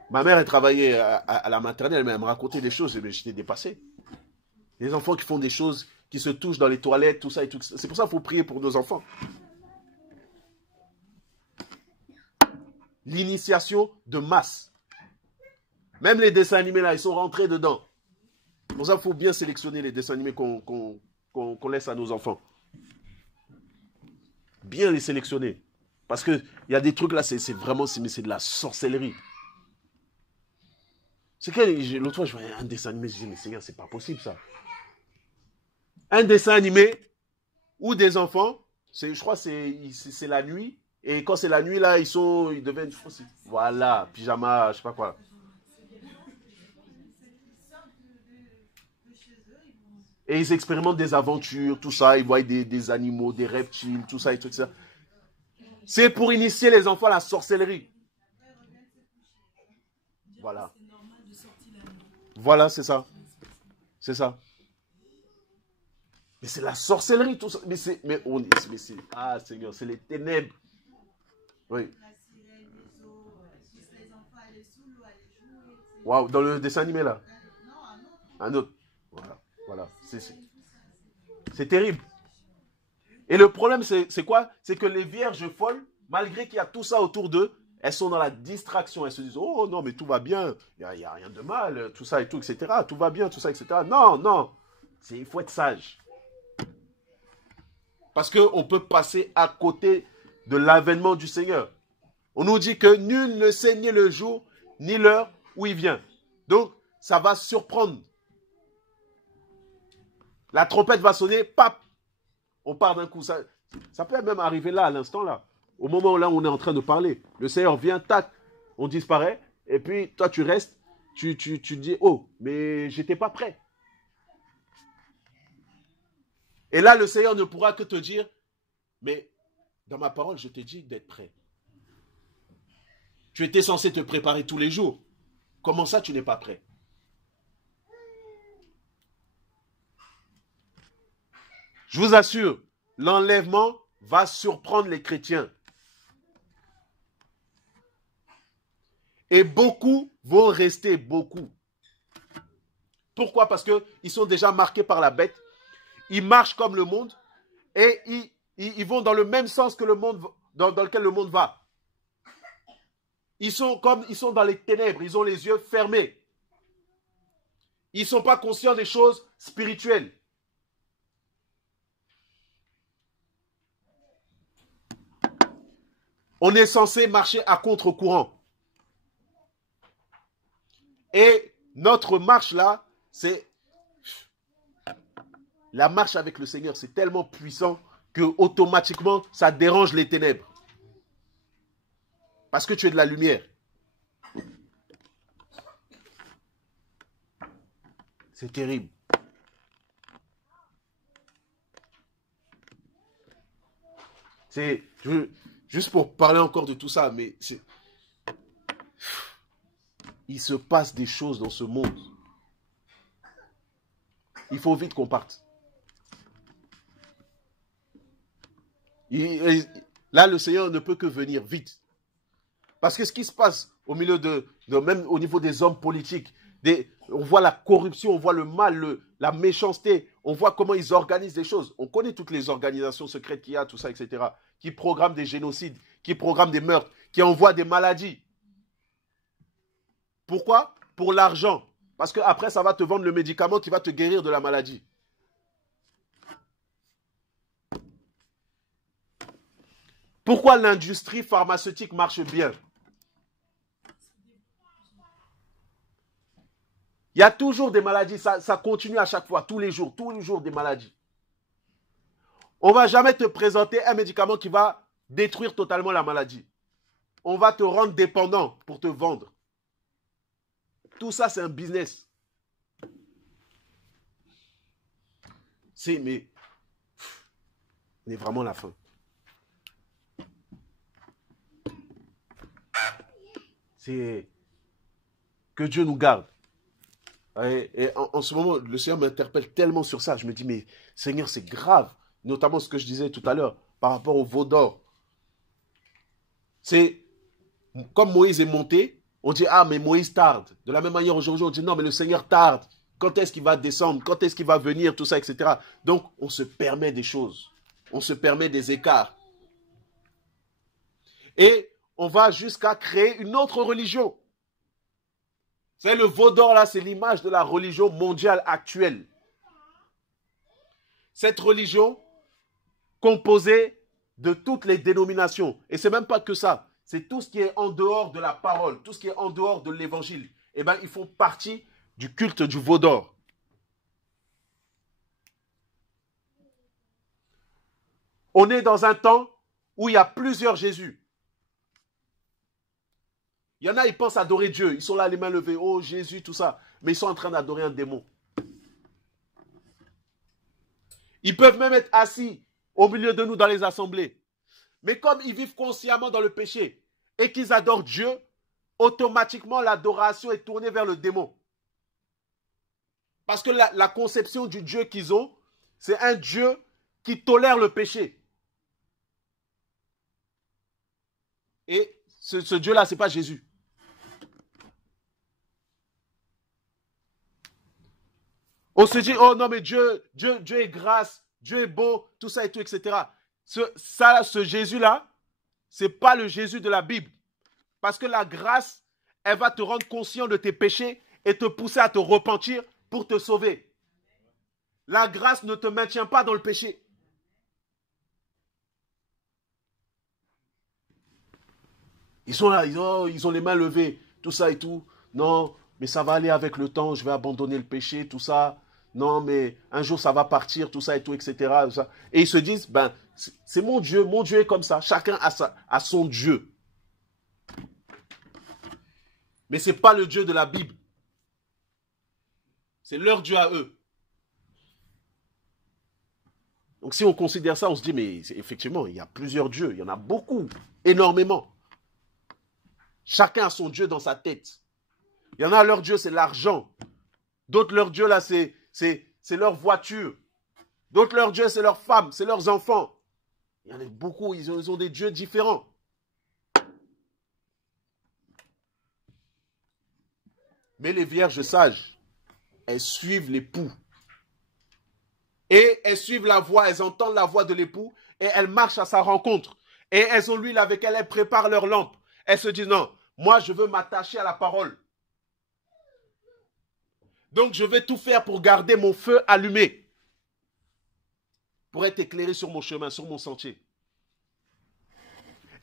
Ma mère, elle travaillait à la maternelle, mais elle me racontait des choses, mais j'étais dépassé. Les enfants qui font des choses, qui se touchent dans les toilettes, tout ça et tout. C'est pour ça qu'il faut prier pour nos enfants. L'initiation de masse. Même les dessins animés là, ils sont rentrés dedans. Pour ça, il faut bien sélectionner les dessins animés qu'on laisse à nos enfants. Bien les sélectionner. Parce qu'il y a des trucs là, c'est vraiment c'est de la sorcellerie. C'est que l'autre fois, je voyais un dessin animé, je disais, mais Seigneur, c'est pas possible ça. Un dessin animé où des enfants, je crois que c'est la nuit, et quand c'est la nuit, là, ils deviennent, voilà, pyjama, je sais pas quoi. Et ils expérimentent des aventures, tout ça, ils voient des animaux, des reptiles, tout ça et tout ça. C'est pour initier les enfants à la sorcellerie. Voilà. Voilà, c'est ça. C'est ça. Mais c'est la sorcellerie, tout ça. Ah, Seigneur, c'est les ténèbres. Oui. Waouh, dans le dessin animé, là. Un autre. Voilà. Voilà. C'est terrible. Et le problème, c'est quoi? C'est que les vierges folles, malgré qu'il y a tout ça autour d'eux, elles sont dans la distraction. Elles se disent, oh non, mais tout va bien. Il n'y a rien de mal, tout ça et tout, etc. Tout va bien, tout ça, etc. Non, non. Il faut être sage. Parce qu'on peut passer à côté de l'avènement du Seigneur. On nous dit que nul ne sait ni le jour, ni l'heure où il vient. Donc, ça va surprendre. La trompette va sonner, pap, on part d'un coup. Ça peut même arriver là, à l'instant là. Au moment où là, on est en train de parler. Le Seigneur vient, tac, on disparaît. Et puis, toi, tu restes, tu dis, oh, mais j'étais pas prêt. Et là, le Seigneur ne pourra que te dire, mais dans ma parole, je t'ai dit d'être prêt. Tu étais censé te préparer tous les jours. Comment ça, tu n'es pas prêt? Je vous assure, l'enlèvement va surprendre les chrétiens. Et beaucoup vont rester, beaucoup. Pourquoi? Parce qu'ils sont déjà marqués par la bête. Ils marchent comme le monde et ils vont dans le même sens que le monde, dans lequel le monde va. Ils sont dans les ténèbres, ils ont les yeux fermés. Ils ne sont pas conscients des choses spirituelles. On est censé marcher à contre-courant. Et notre marche là, c'est la marche avec le Seigneur, c'est tellement puissant que automatiquement, ça dérange les ténèbres. Parce que tu es de la lumière. C'est terrible. Juste pour parler encore de tout ça, mais il se passe des choses dans ce monde. Il faut vite qu'on parte. Là, le Seigneur ne peut que venir vite. Parce que ce qui se passe au milieu même au niveau des hommes politiques, on voit la corruption, on voit le mal, la méchanceté, on voit comment ils organisent des choses. On connaît toutes les organisations secrètes qu'il y a, tout ça, etc. Qui programment des génocides, qui programment des meurtres, qui envoient des maladies. Pourquoi? Pour l'argent. Parce qu'après, ça va te vendre le médicament qui va te guérir de la maladie. Pourquoi l'industrie pharmaceutique marche bien? Il y a toujours des maladies, ça continue à chaque fois, tous les jours des maladies. On ne va jamais te présenter un médicament qui va détruire totalement la maladie. On va te rendre dépendant pour te vendre. Tout ça, c'est un business. Mais vraiment la fin. C'est que Dieu nous garde. Et en ce moment, le Seigneur m'interpelle tellement sur ça. Je me dis, mais Seigneur, c'est grave. Notamment ce que je disais tout à l'heure par rapport au veau d'or. C'est comme Moïse est monté, on dit, ah, mais Moïse tarde. De la même manière, aujourd'hui, on dit, non, mais le Seigneur tarde. Quand est-ce qu'il va descendre? Quand est-ce qu'il va venir? Tout ça, etc. Donc, on se permet des choses. On se permet des écarts. Et on va jusqu'à créer une autre religion. savez, le veau d'or, là, c'est l'image de la religion mondiale actuelle. Cette religion composée de toutes les dénominations. Et c'est même pas que ça. C'est tout ce qui est en dehors de la parole, tout ce qui est en dehors de l'évangile. Eh bien, ils font partie du culte du veau d'or. On est dans un temps où il y a plusieurs Jésus. Il y en a, ils pensent adorer Dieu. Ils sont là, les mains levées. Oh, Jésus, tout ça. Mais ils sont en train d'adorer un démon. Ils peuvent même être assis au milieu de nous dans les assemblées. Mais comme ils vivent consciemment dans le péché et qu'ils adorent Dieu, automatiquement l'adoration est tournée vers le démon. Parce que la conception du Dieu qu'ils ont, c'est un Dieu qui tolère le péché. Et ce Dieu-là, ce n'est pas Jésus. On se dit, oh non, mais Dieu est grâce, Dieu est beau, tout ça et tout, etc. Ce Jésus-là, ce n'est pas le Jésus de la Bible. Parce que la grâce, elle va te rendre conscient de tes péchés et te pousser à te repentir pour te sauver. La grâce ne te maintient pas dans le péché. Ils sont là, ils ont les mains levées, tout ça et tout. Non, mais ça va aller avec le temps, je vais abandonner le péché, tout ça. Non, mais un jour ça va partir, tout ça et tout, etc. Et ils se disent, ben, c'est mon Dieu est comme ça. Chacun a son Dieu. Mais ce n'est pas le Dieu de la Bible. C'est leur Dieu à eux. Donc si on considère ça, on se dit, mais effectivement, il y a plusieurs dieux, il y en a beaucoup, énormément. Chacun a son Dieu dans sa tête. Il y en a, leur Dieu, c'est l'argent. D'autres, leur Dieu, là, c'est leur voiture. D'autres, leur Dieu, c'est leurs femmes, c'est leurs enfants. Il y en a beaucoup, ils ont des dieux différents. Mais les vierges sages, elles suivent l'époux. Et elles suivent la voix, elles entendent la voix de l'époux et elles marchent à sa rencontre. Et elles ont l'huile avec elles, elles préparent leur lampe. Elles se disent, non, moi je veux m'attacher à la parole. Donc je vais tout faire pour garder mon feu allumé. Pour être éclairé sur mon chemin, sur mon sentier.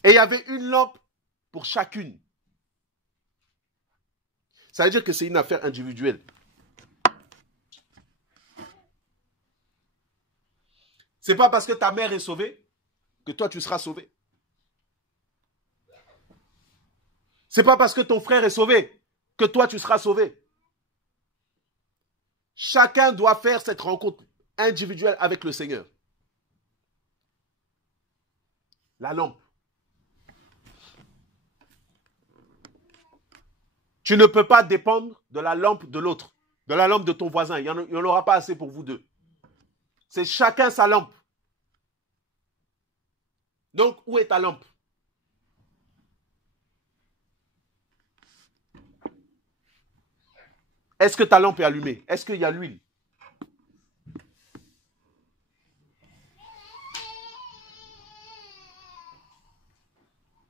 Et il y avait une lampe pour chacune. Ça veut dire que c'est une affaire individuelle. Ce n'est pas parce que ta mère est sauvée que toi tu seras sauvé. Ce n'est pas parce que ton frère est sauvé que toi tu seras sauvé. Chacun doit faire cette rencontre individuelle avec le Seigneur. La lampe. Tu ne peux pas dépendre de la lampe de l'autre, de la lampe de ton voisin. Il n'y en aura pas assez pour vous deux. C'est chacun sa lampe. Donc, où est ta lampe? Est-ce que ta lampe est allumée? Est-ce qu'il y a l'huile?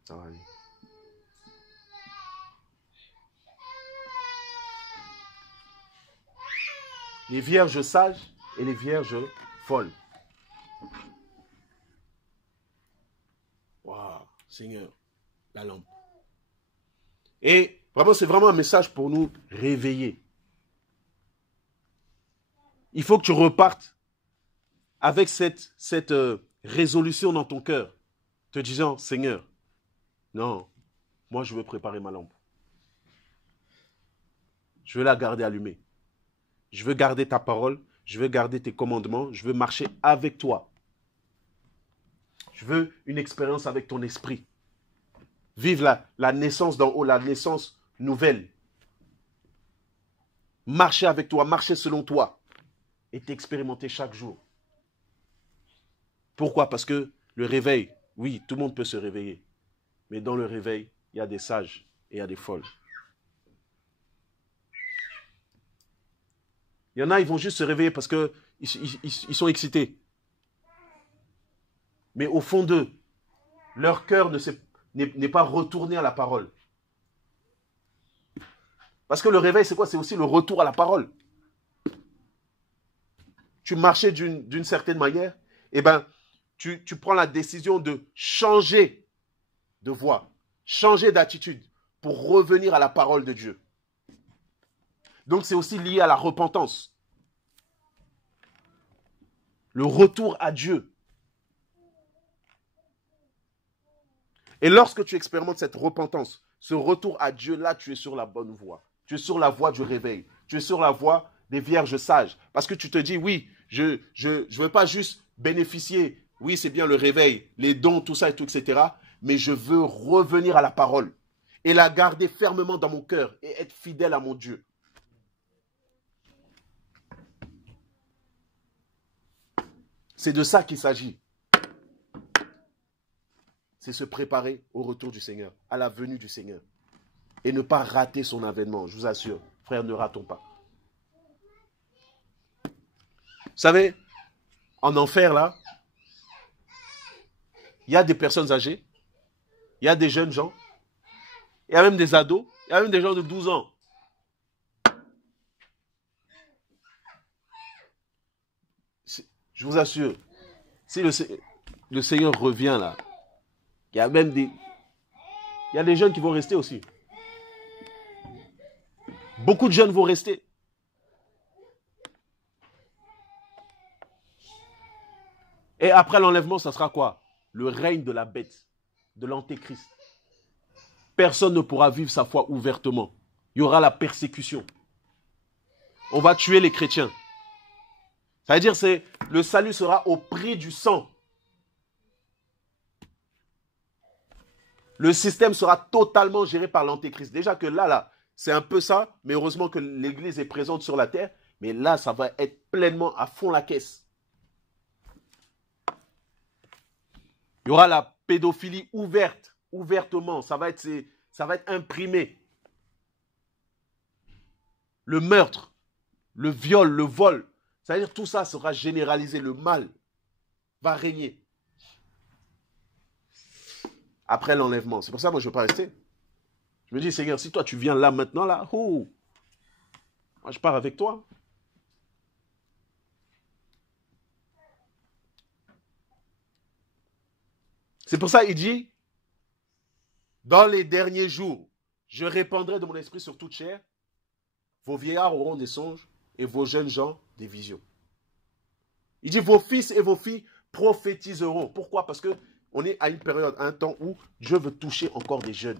Ça va aller. Les vierges sages et les vierges folles. Waouh, Seigneur, la lampe. Et vraiment, c'est vraiment un message pour nous réveiller. Il faut que tu repartes avec cette résolution dans ton cœur, te disant, Seigneur, non, moi je veux préparer ma lampe. Je veux la garder allumée. Je veux garder ta parole, je veux garder tes commandements, je veux marcher avec toi. Je veux une expérience avec ton esprit. Vive la naissance d'en haut, la naissance nouvelle. Marcher avec toi, marcher selon toi. Et t'expérimenter chaque jour. Pourquoi? Parce que le réveil, oui, tout le monde peut se réveiller. Mais dans le réveil, il y a des sages et il y a des folles. Il y en a, ils vont juste se réveiller parce qu'ils sont excités. Mais au fond d'eux, leur cœur n'est pas retourné à la parole. Parce que le réveil, c'est quoi? C'est aussi le retour à la parole. Tu marchais d'une certaine manière, eh ben, tu prends la décision de changer de voie, changer d'attitude pour revenir à la parole de Dieu. Donc, c'est aussi lié à la repentance. Le retour à Dieu. Et lorsque tu expérimentes cette repentance, ce retour à Dieu, là, tu es sur la bonne voie. Tu es sur la voie du réveil. Tu es sur la voie des vierges sages. Parce que tu te dis, oui, je veux pas juste bénéficier, oui, c'est bien le réveil, les dons, tout ça et tout, etc. Mais je veux revenir à la parole et la garder fermement dans mon cœur et être fidèle à mon Dieu. C'est de ça qu'il s'agit. C'est se préparer au retour du Seigneur, à la venue du Seigneur. Et ne pas rater son avènement, je vous assure. Frère, ne ratons pas. Vous savez, en enfer, là, il y a des personnes âgées, il y a des jeunes gens, il y a même des ados, il y a même des gens de 12 ans. Je vous assure, si le Seigneur revient là, il y a même des jeunes qui vont rester aussi. Beaucoup de jeunes vont rester. Et après l'enlèvement, ça sera quoi? Le règne de la bête, de l'antéchrist. Personne ne pourra vivre sa foi ouvertement. Il y aura la persécution. On va tuer les chrétiens. Ça veut dire que le salut sera au prix du sang. Le système sera totalement géré par l'antéchrist. Déjà que là, c'est un peu ça, mais heureusement que l'Église est présente sur la terre. Mais là, ça va être pleinement à fond la caisse. Il y aura la pédophilie ouverte, ouvertement. Ça va être imprimé. Le meurtre, le viol, le vol. C'est-à-dire tout ça sera généralisé. Le mal va régner. Après l'enlèvement. C'est pour ça que moi, je ne veux pas rester. Je me dis, Seigneur, si toi, tu viens là, maintenant, là, moi, je pars avec toi. C'est pour ça qu'il dit, dans les derniers jours, je répandrai de mon esprit sur toute chair. Vos vieillards auront des songes et vos jeunes gens des visions. Il dit, vos fils et vos filles prophétiseront. Pourquoi? Parce qu'on est à une période, à un temps où Dieu veut toucher encore des jeunes.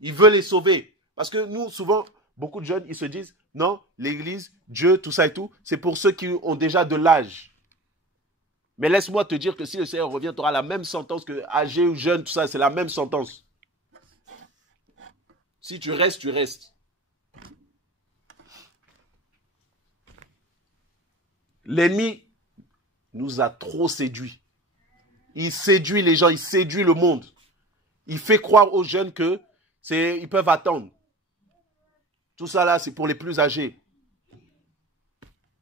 Il veut les sauver. Parce que nous, souvent, beaucoup de jeunes, ils se disent, non, l'Église, Dieu, tout ça et tout, c'est pour ceux qui ont déjà de l'âge. Mais laisse-moi te dire que si le Seigneur revient, tu auras la même sentence que âgé ou jeune, tout ça, c'est la même sentence. Si tu restes, tu restes. L'ennemi nous a trop séduits. Il séduit les gens, il séduit le monde. Il fait croire aux jeunes qu'ils peuvent attendre. Tout ça là, c'est pour les plus âgés.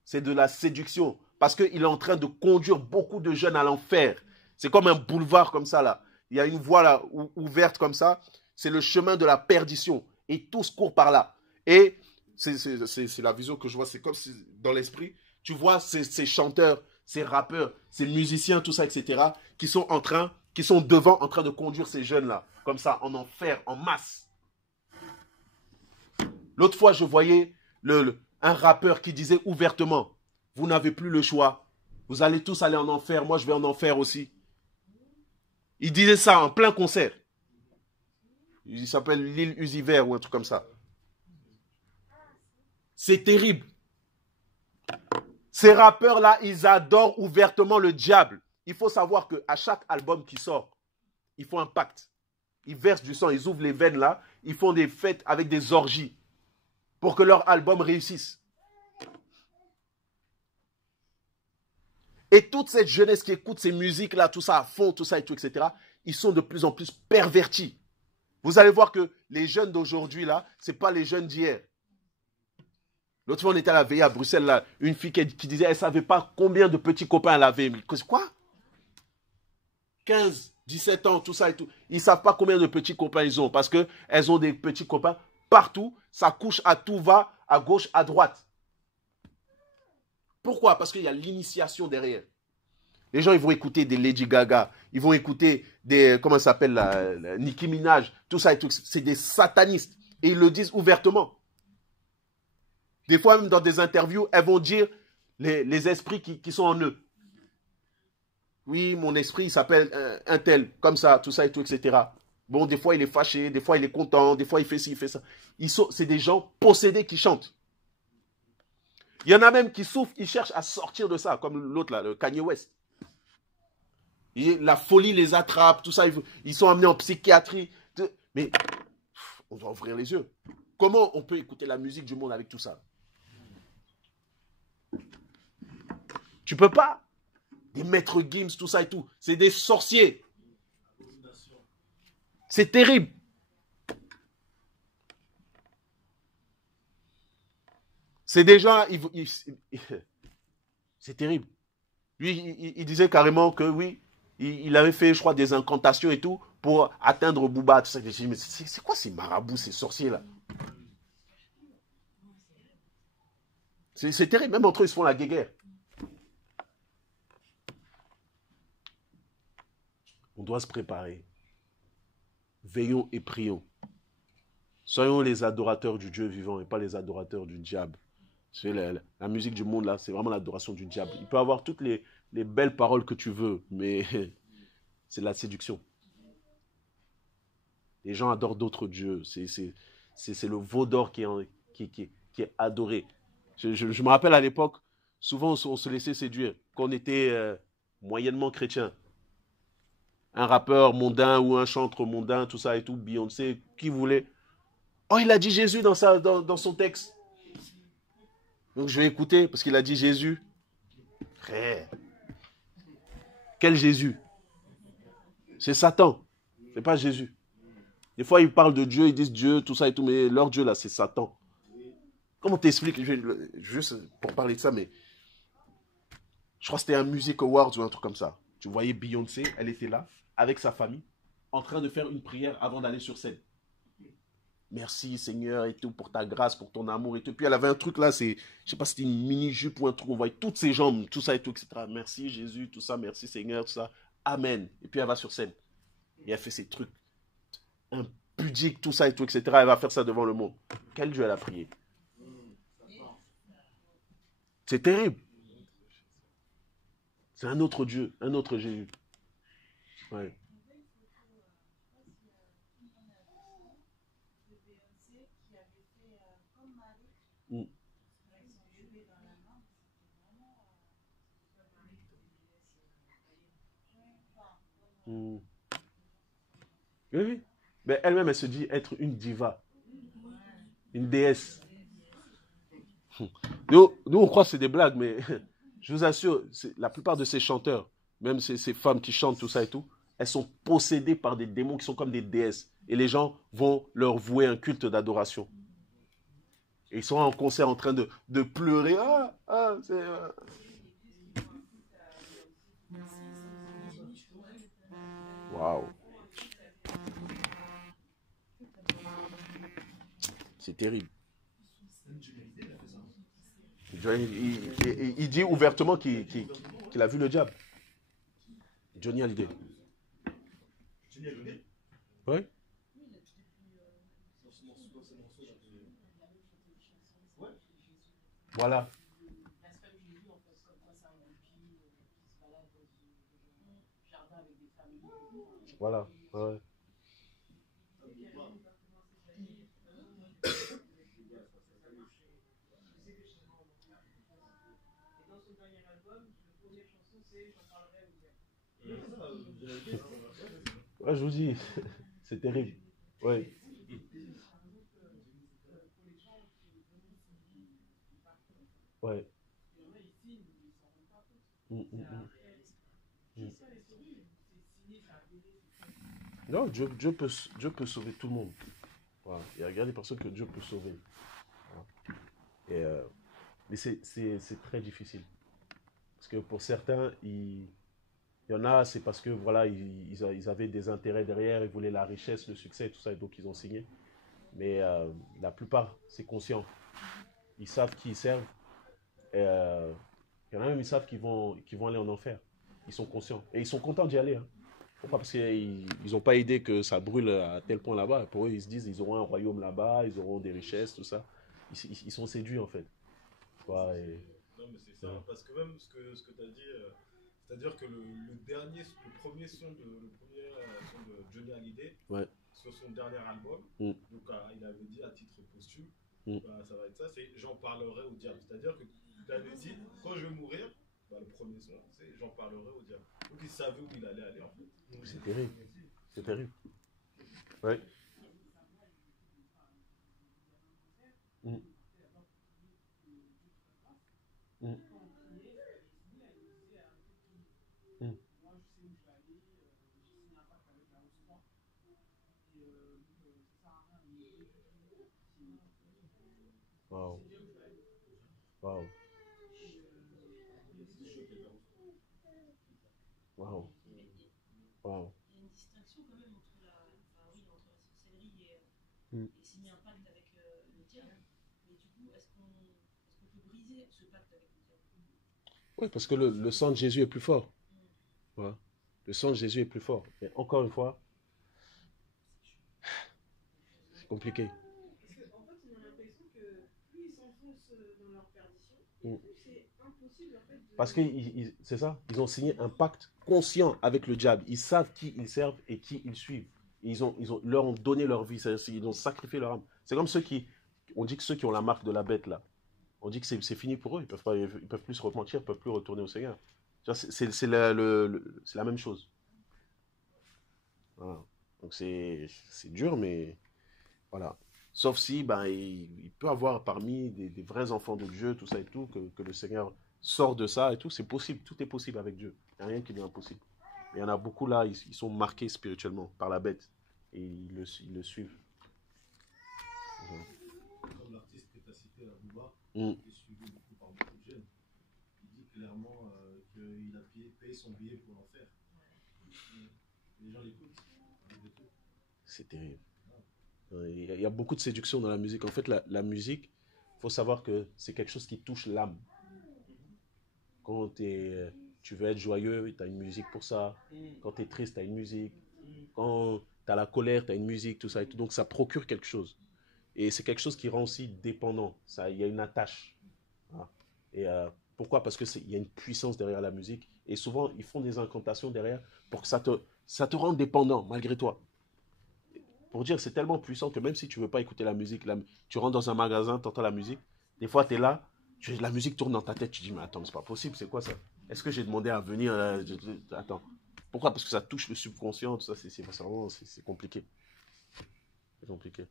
C'est de la séduction. Parce qu'il est en train de conduire beaucoup de jeunes à l'enfer. C'est comme un boulevard comme ça là. Il y a une voie là ouverte comme ça. C'est le chemin de la perdition. Et tous courent par là. Et c'est la vision que je vois. C'est comme si dans l'esprit, tu vois ces chanteurs, ces rappeurs, ces musiciens, tout ça, etc. qui sont devant en train de conduire ces jeunes là. Comme ça, en enfer, en masse. L'autre fois, je voyais un rappeur qui disait ouvertement, vous n'avez plus le choix. Vous allez tous aller en enfer. Moi, je vais en enfer aussi. Il disait ça en plein concert. Il s'appelle Lil Uzi Vert ou un truc comme ça. C'est terrible. Ces rappeurs-là, ils adorent ouvertement le diable. Il faut savoir qu'à chaque album qui sort, ils font un pacte. Ils versent du sang, ils ouvrent les veines là. Ils font des fêtes avec des orgies pour que leur album réussisse. Et toute cette jeunesse qui écoute ces musiques-là, tout ça à fond, tout ça et tout, etc., ils sont de plus en plus pervertis. Vous allez voir que les jeunes d'aujourd'hui, là, ce n'est pas les jeunes d'hier. L'autre fois, on était à la veillée à Bruxelles, là, une fille qui disait, elle ne savait pas combien de petits copains elle avait. Quoi? 15, 17 ans, tout ça et tout. Ils ne savent pas combien de petits copains ils ont parce qu'elles ont des petits copains partout, ça couche à tout va, à gauche, à droite. Pourquoi? Parce qu'il y a l'initiation derrière. Les gens, ils vont écouter des Lady Gaga, ils vont écouter des, comment ça s'appelle, la Nicki Minaj, tout ça et tout. C'est des satanistes. Et ils le disent ouvertement. Des fois, même dans des interviews, elles vont dire les esprits qui sont en eux. Oui, mon esprit, il s'appelle un tel, comme ça, tout ça et tout, etc. Bon, des fois, il est fâché, des fois, il est content, des fois, il fait ci, il fait ça. C'est des gens possédés qui chantent. Il y en a même qui souffrent, ils cherchent à sortir de ça, comme l'autre là, le Kanye West. La folie les attrape, tout ça, ils sont amenés en psychiatrie. Mais on doit ouvrir les yeux. Comment on peut écouter la musique du monde avec tout ça? Tu peux pas. Des maîtres Gims, tout ça et tout. C'est des sorciers. C'est terrible. C'est des gens... c'est terrible. Lui, il disait carrément que oui, il avait fait, je crois, des incantations et tout pour atteindre Booba. Tout ça. Je dis, mais c'est quoi ces marabouts, ces sorciers-là? C'est terrible. Même entre eux, ils se font la guéguerre. On doit se préparer. Veillons et prions. Soyons les adorateurs du Dieu vivant et pas les adorateurs du diable. La musique du monde, là, c'est vraiment l'adoration du diable. Il peut avoir toutes les belles paroles que tu veux, mais c'est de la séduction. Les gens adorent d'autres dieux. C'est le veau d'or qui est adoré. Je me rappelle à l'époque, souvent on se laissait séduire. Quand on était moyennement chrétien. Un rappeur mondain ou un chanteur mondain, tout ça et tout, Beyoncé, qui voulait. Oh, il a dit Jésus dans son texte. Donc je vais écouter parce qu'il a dit Jésus. Frère. Quel Jésus? C'est Satan. C'est pas Jésus. Des fois, ils parlent de Dieu, ils disent Dieu, tout ça et tout, mais leur Dieu là, c'est Satan. Comment t'expliques? Juste pour parler de ça, mais je crois que c'était un Music Awards ou un truc comme ça. Tu voyais Beyoncé, elle était là, avec sa famille, en train de faire une prière avant d'aller sur scène. Merci Seigneur et tout pour ta grâce, pour ton amour et tout. Puis elle avait un truc là, je sais pas si c'était une mini-jupe ou un truc, on voyait toutes ses jambes, tout ça et tout, etc. Merci Jésus, tout ça, merci Seigneur, tout ça. Amen. Et puis elle va sur scène. Et elle fait ses trucs impudiques, tout ça et tout, etc. Elle va faire ça devant le monde. Quel Dieu elle a prié? C'est terrible. C'est un autre Dieu, un autre Jésus. Ouais. Mm. Mm. Oui, oui. Mais elle-même, elle se dit être une diva, une déesse. Nous on croit que c'est des blagues, mais je vous assure, la plupart de ces chanteurs, même ces femmes qui chantent tout ça et tout, elles sont possédées par des démons qui sont comme des déesses. Et les gens vont leur vouer un culte d'adoration. Et ils sont en concert en train de pleurer. C'est... Waouh. C'est terrible. Il dit ouvertement qu'il a vu le diable. Johnny Hallyday. Johnny Hallyday? Oui. Voilà. Voilà. Ouais. Ouais, je vous dis, c'est terrible. Ouais. Ouais. Non, Dieu peut sauver tout le monde. Voilà. Il y a des personnes que Dieu peut sauver. Voilà. Mais c'est très difficile. Parce que pour certains, il y en a, c'est parce que voilà, ils avaient des intérêts derrière, ils voulaient la richesse, le succès et tout ça, et donc ils ont signé. Mais la plupart, c'est conscient. Ils savent qui ils servent. Et, il y en a même, ils savent qu'ils vont aller en enfer. Ils sont conscients. Et ils sont contents d'y aller. Hein. Pourquoi? Parce qu'ils n'ont pas idée que ça brûle à tel point là-bas. Pour eux, ils se disent ils auront un royaume là-bas, ils auront des richesses, tout ça. Ils sont séduits en fait. Ouais, et... Non, mais c'est ça, parce que même ce que tu as dit, c'est-à-dire que le premier son de Johnny Hallyday, ouais. sur son dernier album, Mm. donc il avait dit à titre posthume, Mm. bah, ça va être ça, c'est j'en parlerai au diable. C'est-à-dire que il avait dit, quand je vais mourir, bah, le premier son, c'est j'en parlerai au diable. Donc il savait où il allait aller en fait. C'est terrible. C'est terrible. Ouais. Mm. Mm. Mm. Wow. Wow. Wow. Wow. Il y a une distinction quand même entre entre la sorcellerie Mm. et signer un pacte avec le diable. Mais du coup, est-ce qu'on peut briser ce pacte avec le diable? Oui, parce que le sang de Jésus est plus fort. Voilà. Le sang de Jésus est plus fort. Mais encore une fois, c'est compliqué. Parce qu'en fait, on a l'impression que plus ils s'enfoncent dans leur perdition, Mm. plus c'est impossible en fait de... Parce que c'est ça, ils ont signé un pacte conscient avec le diable. Ils savent qui ils servent et qui ils suivent. Leur ont donné leur vie, ils ont sacrifié leur âme. C'est comme on dit que ceux qui ont la marque de la bête là, on dit que c'est fini pour eux. Ils peuvent plus se repentir, ils peuvent plus retourner au Seigneur. C'est la même chose. Voilà. Donc c'est dur, mais voilà. Sauf si ben, il peut y avoir parmi des vrais enfants de Dieu, tout ça et tout, que le Seigneur sort de ça et tout. C'est possible, tout est possible avec Dieu. Il n'y a rien qui est impossible. Il y en a beaucoup là, ils sont marqués spirituellement par la bête et ils le suivent. Comme l'artiste que tu as cité, la Booba, Mm. qui est suivi beaucoup par beaucoup de jeunes, il dit clairement qu'il a payé son billet pour l'enfer. Les gens l'écoutent. C'est terrible. Il y a beaucoup de séduction dans la musique. En fait, la musique, il faut savoir que c'est quelque chose qui touche l'âme. Quand tu veux être joyeux, tu as une musique pour ça. Quand tu es triste, tu as une musique. Quand tu as la colère, tu as une musique, tout ça et tout. Donc ça procure quelque chose. Et c'est quelque chose qui rend aussi dépendant. Il y a une attache. Voilà. Et pourquoi? Parce qu'il y a une puissance derrière la musique. Et souvent, ils font des incantations derrière pour que ça te rende dépendant, malgré toi. Pour dire, c'est tellement puissant que même si tu ne veux pas écouter la musique, tu rentres dans un magasin, tu entends la musique. Des fois, tu es là, la musique tourne dans ta tête. Tu dis, mais attends, c'est pas possible, c'est quoi ça? Est-ce que j'ai demandé à venir attends. Pourquoi? Parce que ça touche le subconscient, tout ça, c'est compliqué. C'est compliqué.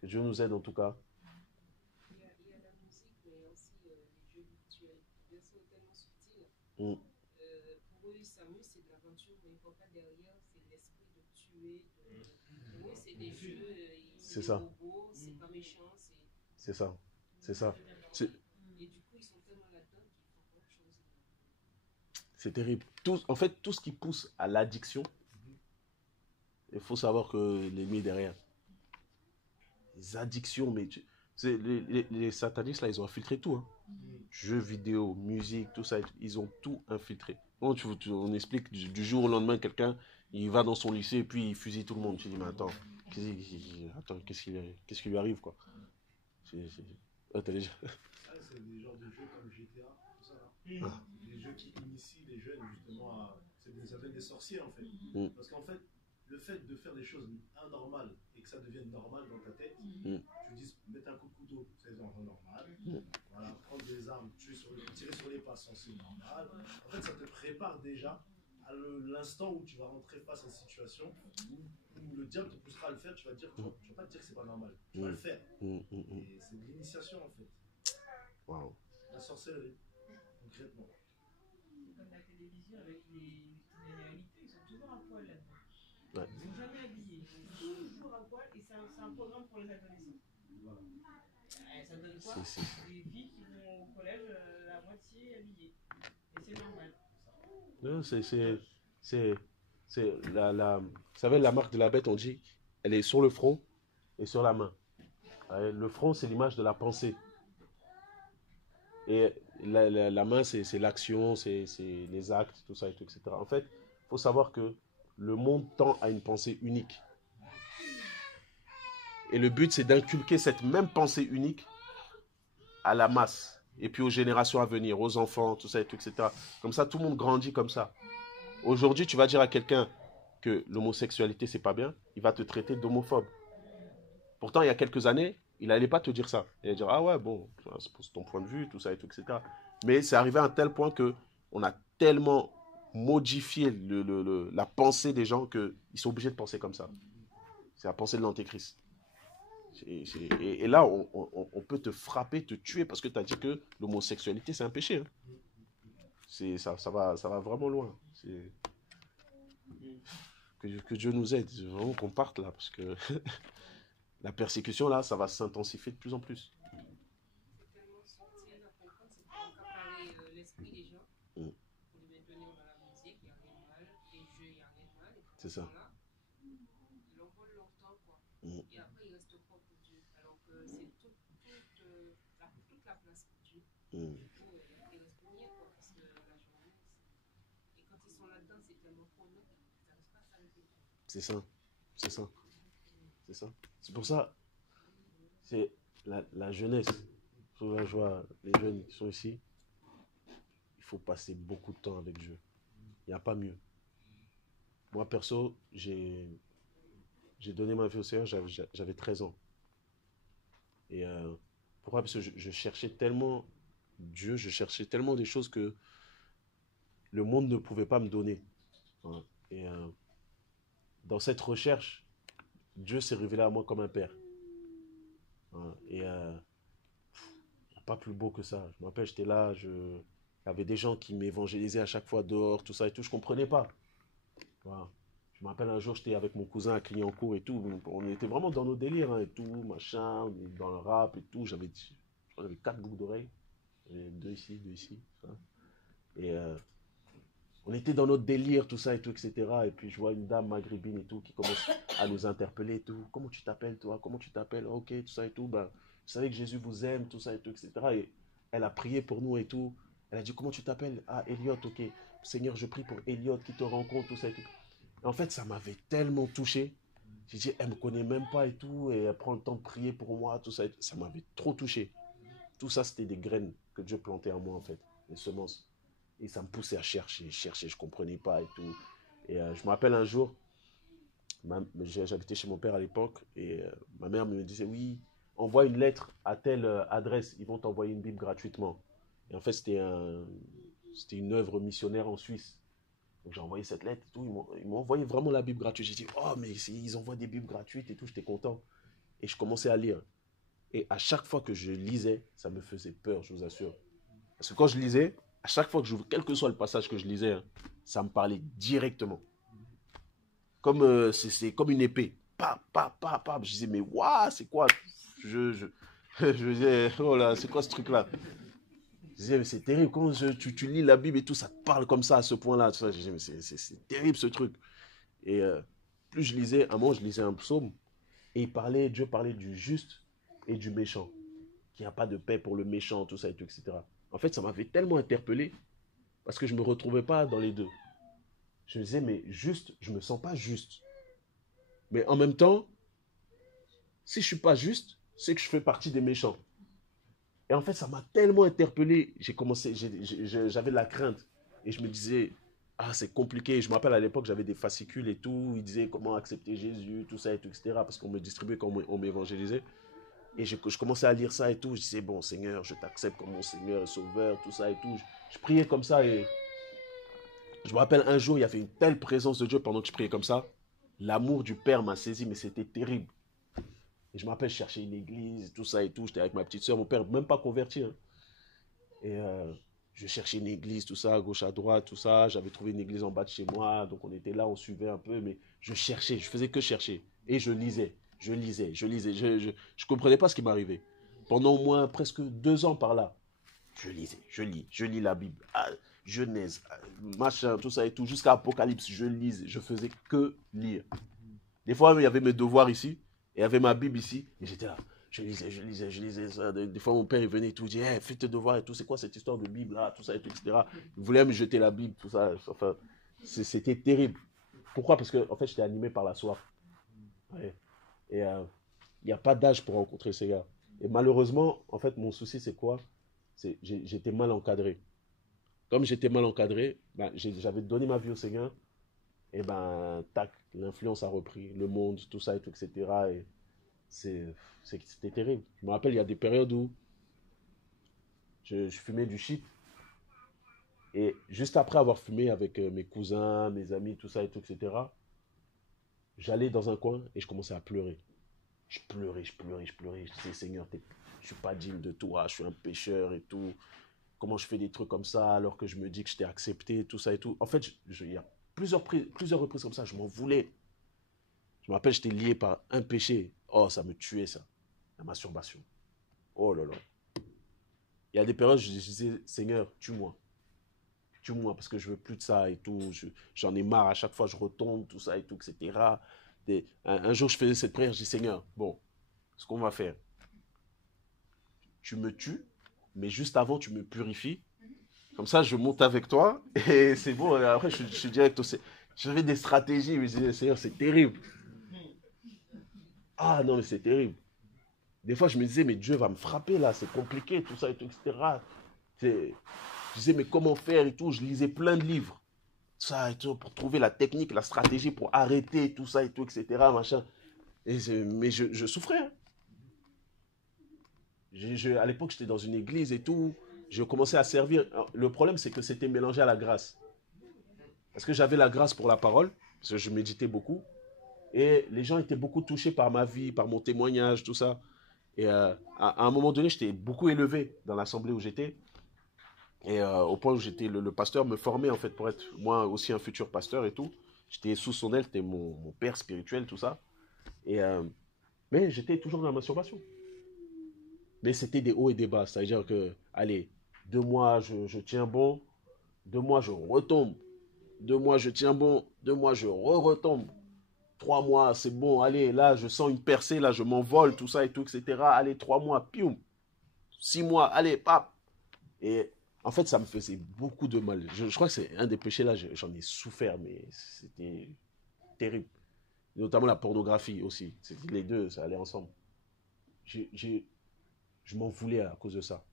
Que Dieu nous aide en tout cas. Il y a la musique, mais aussi les jeux virtuels. Bien sûr, tellement subtil. Mm. Pour eux, s'amusent, c'est de l'aventure, mais ils ne voient pas derrière, c'est l'esprit de tuer. Pour eux, c'est des jeux, c'est des ça. robots, c'est pas méchant. C'est ça. C'est ça. Et du coup, ils sont tellement là-dedans qu'ils font autre chose. C'est terrible. En fait, tout ce qui pousse à l'addiction, il faut savoir que l'ennemi est derrière. Les addictions, mais les satanistes, là, ils ont infiltré tout. Hein. Jeux vidéo, musique, tout ça, ils ont tout infiltré. Bon, on explique du jour au lendemain, quelqu'un, il va dans son lycée et puis il fusille tout le monde. Tu dis, mais attends, qu'est-ce qui lui arrive, quoi? T'as déjà... C'est des genres de jeux comme GTA, tout ça là. Ah. Des jeux qui initient les jeunes justement à. Ça s'appelle des sorciers en fait. Parce qu'en fait, le fait de faire des choses anormales et que ça devienne normal dans ta tête, tu dis mettre un coup de couteau, c'est normal. Voilà, prendre des armes, tirer sur les passants, c'est normal. En fait, ça te prépare déjà à l'instant où tu vas rentrer face à une situation où le diable te poussera à le faire, tu vas dire, tu vas pas te dire que c'est pas normal, tu vas le faire. Et c'est de l'initiation en fait. Wow. La sorcellerie, concrètement. C'est comme la télévision avec les réalités, ils sont toujours à poil là-dedans. Ouais. Ils sont jamais habillés, ils sont toujours à poil et c'est un programme pour les adolescents. Voilà. Ça donne quoi? Des filles qui vont au collège à moitié habillées. Et c'est normal. Non, c'est vous savez, la marque de la bête, on dit, elle est sur le front et sur la main. Le front, c'est l'image de la pensée. Et la main, c'est l'action, c'est les actes, tout ça, et tout, etc. En fait, il faut savoir que le monde tend à une pensée unique. Et le but, c'est d'inculquer cette même pensée unique à la masse. Et puis aux générations à venir, aux enfants, tout ça, et tout, etc. Comme ça, tout le monde grandit comme ça. Aujourd'hui, tu vas dire à quelqu'un que l'homosexualité, c'est pas bien, il va te traiter d'homophobe. Pourtant, il y a quelques années, il n'allait pas te dire ça. Il allait dire, ah ouais, bon, c'est ton point de vue, tout ça, et tout, etc. Mais c'est arrivé à un tel point qu'on a tellement modifié la pensée des gens qu'ils sont obligés de penser comme ça. C'est la pensée de l'antéchrist. Et là, on peut te frapper, te tuer, parce que tu as dit que l'homosexualité, c'est un péché. Hein. Ça va vraiment loin. Que Dieu nous aide, vraiment qu'on parte là, parce que la persécution, là, ça va s'intensifier de plus en plus. Tellement sortir à comprendre, c'est pour accaparer l'esprit des gens, pour les maintenir dans la musique, il n'y a rien de mal, les jeux, il n'y a rien de mal. C'est ça. Là, ils l'envolent longtemps, quoi. Et après, il reste quoi pour Dieu? Alors que c'est toute la place pour Dieu. Du coup, il reste rien, quoi, parce que la journée, et quand ils sont là-dedans, c'est tellement prenant qu'ils n'arrivent pas à s'arrêter. C'est ça. C'est ça. C'est ça. C'est pour ça, c'est la jeunesse. Souvent, je vois les jeunes qui sont ici, il faut passer beaucoup de temps avec Dieu. Il n'y a pas mieux. Moi, perso, j'ai donné ma vie au Seigneur, j'avais 13 ans. Et pourquoi? Parce que je cherchais tellement Dieu, je cherchais tellement des choses que le monde ne pouvait pas me donner. Hein. Et dans cette recherche, Dieu s'est révélé à moi comme un père. Hein. Et pas plus beau que ça. Je me rappelle, j'étais là, il y avait des gens qui m'évangélisaient à chaque fois dehors, tout ça et tout, je ne comprenais pas. Voilà. Je me rappelle un jour, j'étais avec mon cousin à Clignancourt et tout, on était vraiment dans nos délires hein, et tout, machin, on est dans le rap et tout, j'avais 4 boucles d'oreilles, 2 ici, 2 ici. Hein. Et on était dans notre délire, tout ça et tout, etc. Et puis je vois une dame maghrébine et tout qui commence à nous interpeller et tout. Comment tu t'appelles toi? Comment tu t'appelles? Ok, tout ça et tout. Ben, vous savez que Jésus vous aime, tout ça et tout, etc. Et elle a prié pour nous et tout. Elle a dit comment tu t'appelles? Ah, Elliot, ok. Seigneur, je prie pour Elliot qui te rencontre, tout ça et tout. Et en fait, ça m'avait tellement touché. J'ai dit, elle me connaît même pas et tout. Et elle prend le temps de prier pour moi, tout ça et tout. Ça m'avait trop touché. Tout ça, c'était des graines que Dieu plantait en moi, en fait. Des semences. Et ça me poussait à chercher, je ne comprenais pas et tout. Et je me rappelle un jour, j'habitais chez mon père à l'époque, et ma mère me disait, oui, envoie une lettre à telle adresse, ils vont t'envoyer une Bible gratuitement. Et en fait, c'était une œuvre missionnaire en Suisse. Donc j'ai envoyé cette lettre et tout, ils m'ont envoyé vraiment la Bible gratuite. J'ai dit, oh, mais ils envoient des Bibles gratuites et tout, j'étais content. Et je commençais à lire. Et à chaque fois que je lisais, ça me faisait peur, je vous assure. Parce que quand je lisais, à chaque fois que j'ouvre, quel que soit le passage que je lisais, hein, ça me parlait directement. Comme c'est comme une épée. Pa. Je disais, mais waouh, c'est quoi? Je disais, oh là, c'est quoi ce truc-là? Je disais, mais c'est terrible. Comment tu lis la Bible et tout, ça te parle comme ça, à ce point-là. Je disais, mais c'est terrible ce truc. Et plus je lisais, à un moment, je lisais un psaume. Et Dieu parlait du juste et du méchant. Qu'il n'y a pas de paix pour le méchant, tout ça et tout, etc. En fait, ça m'avait tellement interpellé parce que je ne me retrouvais pas dans les deux. Je me disais, mais juste, je ne me sens pas juste. Mais en même temps, si je ne suis pas juste, c'est que je fais partie des méchants. Et en fait, ça m'a tellement interpellé. J'avais de la crainte. Et je me disais, ah, c'est compliqué. Je me rappelle à l'époque, j'avais des fascicules et tout. Ils disaient comment accepter Jésus, tout ça et tout, etc. Parce qu'on me distribuait quand on m'évangélisait. Et je commençais à lire ça et tout. Je disais, bon, Seigneur, je t'accepte comme mon Seigneur et Sauveur, tout ça et tout. Je priais comme ça et je me rappelle un jour, il y avait une telle présence de Dieu pendant que je priais comme ça. L'amour du Père m'a saisi, mais c'était terrible. Et je me rappelle, je cherchais une église, tout ça et tout. J'étais avec ma petite soeur, mon père, même pas converti. Hein. Et je cherchais une église, tout ça, à gauche, à droite, tout ça. J'avais trouvé une église en bas de chez moi. Donc on était là, on suivait un peu, mais je cherchais, je faisais que chercher. Et je lisais. Je ne comprenais pas ce qui m'arrivait. Pendant au moins presque 2 ans par là, je lis la Bible. Ah, Genèse, machin, tout ça et tout, jusqu'à Apocalypse, je faisais que lire. Des fois, il y avait mes devoirs ici, il y avait ma Bible ici, et j'étais là. Je lisais ça. Des fois, mon père, il venait et tout, il disait, hey, fais tes devoirs et tout, c'est quoi cette histoire de Bible là, tout ça et tout, etc. Il voulait me jeter la Bible, tout ça. Enfin, c'était terrible. Pourquoi? Parce que, en fait, j'étais animé par la soif. Ouais. Et il n'y a pas d'âge pour rencontrer ces gars. Et malheureusement, en fait, mon souci, c'est quoi? J'étais mal encadré. Comme j'étais mal encadré, ben, j'avais donné ma vie au Seigneur, et ben, tac, l'influence a repris, le monde, tout ça et tout, etc. Et c'était terrible. Je me rappelle, il y a des périodes où je fumais du shit, et juste après avoir fumé avec mes cousins, mes amis, tout ça et tout, etc., j'allais dans un coin et je commençais à pleurer. Je pleurais. Je disais, Seigneur, je suis pas digne de toi, je suis un pécheur et tout. Comment je fais des trucs comme ça alors que je me dis que je t'ai accepté, tout ça et tout. En fait, il y a plusieurs reprises comme ça, je m'en voulais. Je me rappelle, j'étais lié par un péché. Oh, ça me tuait, ça. La masturbation. Oh là là. Il y a des périodes où je disais, Seigneur, tue-moi. Tue-moi parce que je veux plus de ça et tout. J'en ai marre, à chaque fois je retombe, tout ça et tout, etc. Un jour, je faisais cette prière, je dis, Seigneur, bon, ce qu'on va faire, tu me tues, mais juste avant, tu me purifies. Comme ça, je monte avec toi et c'est bon. Après, je suis direct au... J'avais des stratégies, mais je disais, Seigneur, c'est terrible. Ah non, mais c'est terrible. Des fois, je me disais, mais Dieu va me frapper là, c'est compliqué, tout ça et tout, etc. Je disais, mais comment faire et tout. Je lisais plein de livres, ça et tout, pour trouver la technique, la stratégie pour arrêter tout ça et tout, etc. Machin. Mais je souffrais. Hein. À l'époque, j'étais dans une église et tout. Je commençais à servir. Le problème, c'est que c'était mélangé à la grâce. Parce que j'avais la grâce pour la parole, parce que je méditais beaucoup. Et les gens étaient beaucoup touchés par ma vie, par mon témoignage, tout ça. Et à un moment donné, j'étais beaucoup élevé dans l'assemblée où j'étais. Et au point où j'étais, le pasteur me formait en fait pour être moi aussi un futur pasteur et tout. J'étais sous son aile, c'était mon père spirituel, tout ça. Et, mais j'étais toujours dans la masturbation. Mais c'était des hauts et des bas. C'est-à-dire que, allez, 2 mois, je tiens bon. 2 mois, je retombe. 2 mois, je tiens bon. 2 mois, je retombe. 3 mois, c'est bon. Allez, là, je sens une percée. Là, je m'envole, tout ça et tout, etc. Allez, 3 mois, pioum. 6 mois, allez, pap. Et en fait, ça me faisait beaucoup de mal. Je crois que c'est un des péchés là, j'en ai souffert, mais c'était terrible. Notamment la pornographie aussi. Les deux, ça allait ensemble. Je m'en voulais à cause de ça.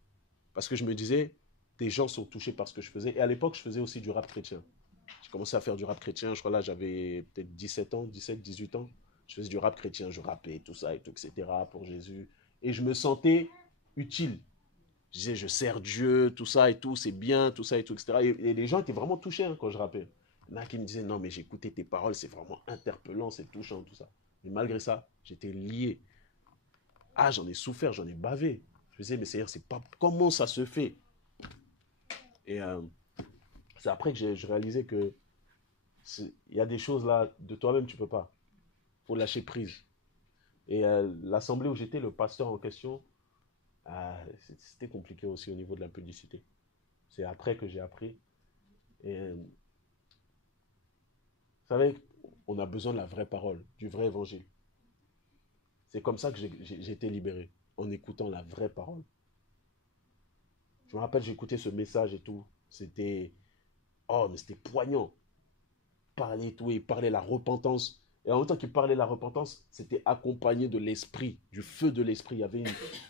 Parce que je me disais, des gens sont touchés par ce que je faisais. Et à l'époque, je faisais aussi du rap chrétien. J'ai commencé à faire du rap chrétien, je crois là, j'avais peut-être 17 ans, 17, 18 ans. Je faisais du rap chrétien, je rappais, tout ça, et tout, etc. pour Jésus. Et je me sentais utile. Je disais, je sers Dieu, tout ça et tout, c'est bien, tout ça et tout, etc. Et les gens étaient vraiment touchés hein, quand je rappais. Il y en a qui me disaient, non, mais j'ai écouté tes paroles, c'est vraiment interpellant, c'est touchant, tout ça. Mais malgré ça, j'étais lié. Ah, j'en ai souffert, j'en ai bavé. Je me disais, mais Seigneur, c'est pas... Comment ça se fait? Et c'est après que j'ai réalisé que il y a des choses là, de toi-même, tu peux pas. Il faut lâcher prise. Et l'assemblée où j'étais, le pasteur en question, c'était compliqué aussi au niveau de la publicité. C'est après que j'ai appris. Et vous savez, on a besoin de la vraie parole, du vrai évangile. C'est comme ça que j'ai été libéré, en écoutant la vraie parole. Je me rappelle, j'ai écouté ce message et tout. C'était... Oh, mais c'était poignant. Parler tout, et parlait la repentance. Et en même temps qu'il parlait la repentance, c'était accompagné de l'esprit, du feu de l'esprit. Il y avait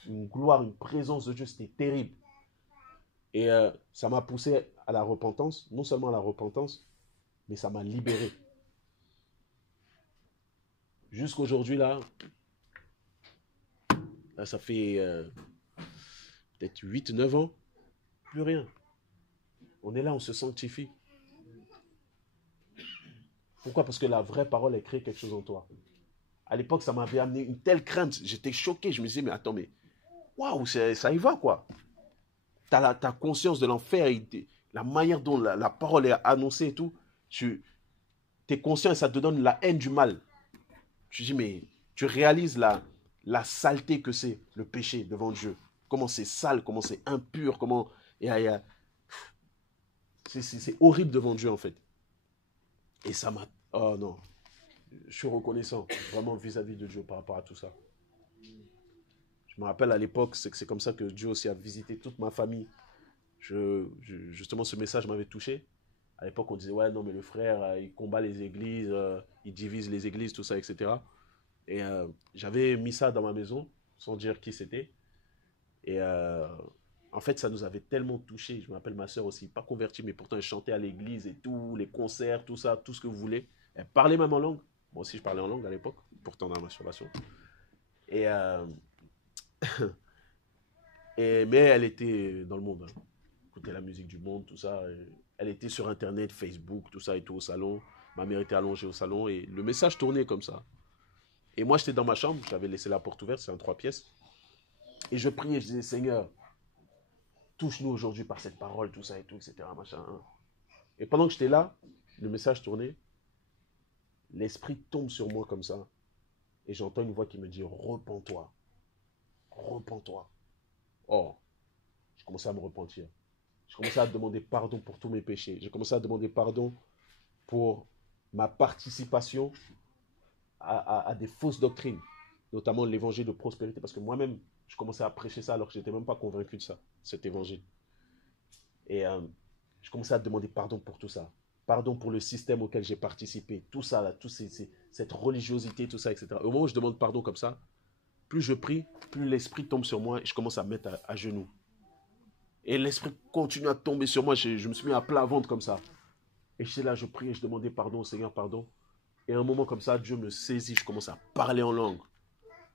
une gloire, une présence de Dieu, c'était terrible. Et ça m'a poussé à la repentance, non seulement à la repentance, mais ça m'a libéré. Jusqu'aujourd'hui, là, ça fait peut-être 8-9 ans, plus rien. On est là, on se sanctifie. Pourquoi? Parce que la vraie parole, elle crée quelque chose en toi. À l'époque, ça m'avait amené une telle crainte. J'étais choqué. Je me disais, mais attends, mais waouh, ça y va, quoi. T'as conscience de l'enfer, la manière dont la parole est annoncée et tout. T'es conscient et ça te donne la haine du mal. Je dis, mais tu réalises la saleté que c'est, le péché devant Dieu. Comment c'est sale, comment c'est impur, comment... C'est horrible devant Dieu, en fait. Et ça m'a... Oh non. je suis reconnaissant vraiment vis-à-vis de Dieu par rapport à tout ça. Je me rappelle à l'époque, c'est comme ça que Dieu aussi a visité toute ma famille. Justement, ce message m'avait touché. À l'époque, on disait, ouais, non, mais le frère, il combat les églises, il divise les églises, tout ça, etc. Et j'avais mis ça dans ma maison, sans dire qui c'était. Et en fait, ça nous avait tellement touchés. Je me rappelle ma soeur aussi, pas convertie, mais pourtant elle chantait à l'église et tout, les concerts, tout ça, tout ce que vous voulez. Elle parlait même en langue. Moi aussi, je parlais en langue à l'époque, pourtant dans la masturbation. Et, mais elle était dans le monde. Hein. Écoutait la musique du monde, tout ça. Elle était sur Internet, Facebook, tout ça et tout au salon. Ma mère était allongée au salon et le message tournait comme ça. Et moi, j'étais dans ma chambre, j'avais laissé la porte ouverte, c'est en 3 pièces. Et je priais, je disais, Seigneur, touche-nous aujourd'hui par cette parole, tout ça et tout, etc. Machin. Et pendant que j'étais là, le message tournait. L'esprit tombe sur moi comme ça. Et j'entends une voix qui me dit, repens-toi. Repens-toi. Oh, je commençais à me repentir. Je commençais à demander pardon pour tous mes péchés. J'ai commencé à demander pardon pour ma participation à des fausses doctrines, notamment l'évangile de prospérité, parce que moi-même, je commençais à prêcher ça alors que je n'étais même pas convaincu de ça, cet évangile. Et je commençais à demander pardon pour tout ça. Pardon pour le système auquel j'ai participé. Tout ça, là, cette religiosité, tout ça, etc. Au moment où je demande pardon comme ça, plus je prie, plus l'esprit tombe sur moi et je commence à me mettre à genoux. Et l'esprit continue à tomber sur moi. Je me suis mis à plat ventre comme ça. Et j'étais là, je priais, je demandais pardon au Seigneur, pardon. Et à un moment comme ça, Dieu me saisit, je commence à parler en langue.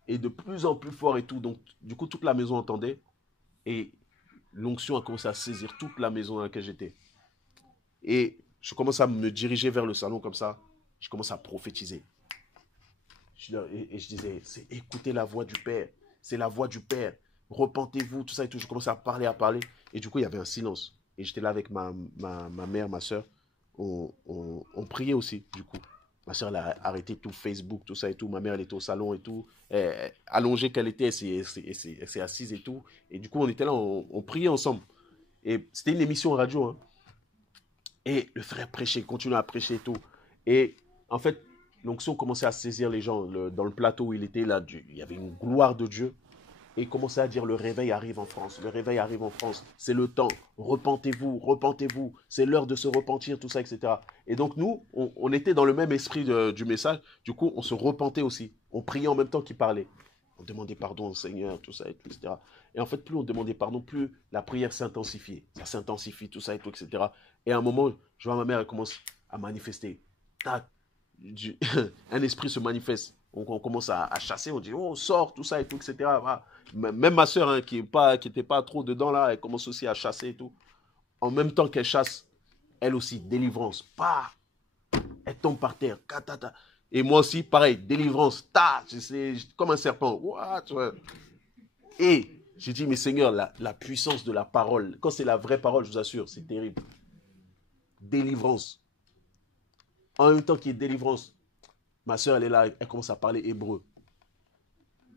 Et de plus en plus fort et tout. Donc, du coup, toute la maison entendait. Et l'onction a commencé à saisir toute la maison dans laquelle j'étais. Et je commence à me diriger vers le salon comme ça. Je commence à prophétiser. Et je disais, c'est écouter la voix du Père. C'est la voix du Père. Repentez-vous, tout ça et tout. Je commençais à parler. Et du coup, il y avait un silence. Et j'étais là avec ma mère, ma soeur. On priait aussi, du coup. Ma soeur, elle a arrêté tout Facebook, tout ça et tout. Ma mère, elle était au salon et tout. Allongée qu'elle était, elle s'est assise et tout. Et du coup, on était là, on priait ensemble. Et c'était une émission radio. Hein. Et le frère prêchait, continuait à prêcher et tout. Et en fait, l'onction commençait à saisir les gens. Dans le plateau où il était, là, il y avait une gloire de Dieu. Et il commençait à dire, le réveil arrive en France. Le réveil arrive en France. C'est le temps. Repentez-vous, repentez-vous. C'est l'heure de se repentir, tout ça, etc. Et donc nous, on était dans le même esprit du message. Du coup, on se repentait aussi. On priait en même temps qu'il parlait. On demandait pardon au Seigneur, tout ça, etc. Et en fait, plus on demandait pardon, plus la prière s'intensifiait. Ça s'intensifie, tout ça, et tout, etc. Et à un moment, je vois ma mère, elle commence à manifester. Tac, un esprit se manifeste. On commence à chasser, on dit, oh, sort, tout ça, et tout, etc. Voilà. Même ma soeur, hein, qui n'était pas trop dedans, là, elle commence aussi à chasser et tout. En même temps qu'elle chasse, elle aussi, délivrance. Bah, elle tombe par terre. Katata. Et moi aussi, pareil, délivrance. Ta, comme un serpent. What? Et j'ai dit, mais Seigneur, la puissance de la parole, quand c'est la vraie parole, je vous assure, c'est terrible. Délivrance. En même temps qu'il y ait délivrance, ma soeur, elle est là, elle commence à parler hébreu.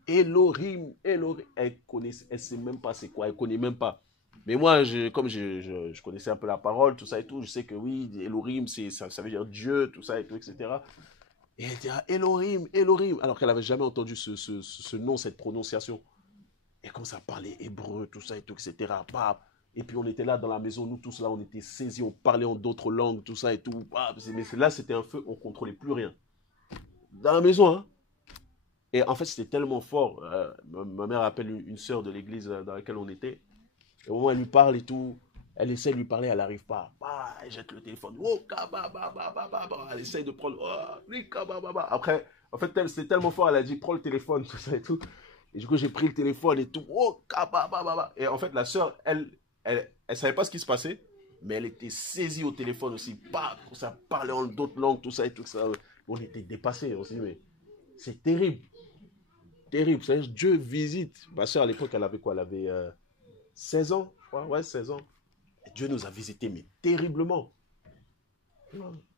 Elohim, Elohim. Elle ne sait même pas c'est quoi, elle ne connaît même pas. Mais moi, comme je connaissais un peu la parole, tout ça et tout, je sais que oui, Elohim, ça veut dire Dieu, tout ça et tout, etc. Et elle était là, Elohim, Elohim, alors qu'elle n'avait jamais entendu ce nom, cette prononciation. Elle commence à parler hébreu, tout ça et tout, etc. Et puis on était là dans la maison, nous tous là, on était saisis, on parlait en d'autres langues, tout ça et tout. Mais là, c'était un feu, on ne contrôlait plus rien. Dans la maison, hein. Et en fait, c'était tellement fort. Ma mère appelle une sœur de l'église dans laquelle on était. Et au moment où elle lui parle et tout, elle essaie de lui parler, elle n'arrive pas. Elle jette le téléphone. Elle essaie de prendre. Après, en fait, c'était tellement fort, elle a dit, prends le téléphone, tout ça et tout. Et du coup, j'ai pris le téléphone et tout. Et en fait, la sœur, elle savait pas ce qui se passait, mais elle était saisie au téléphone aussi. Ça parlait en d'autres langues, tout ça et tout. Ça. On était dépassés. On s'est dit, mais c'est terrible. Terrible. Dieu visite. Ma soeur, à l'époque, elle avait quoi? Elle avait 16 ans, je crois. Ouais, 16 ans. Et Dieu nous a visités, mais terriblement.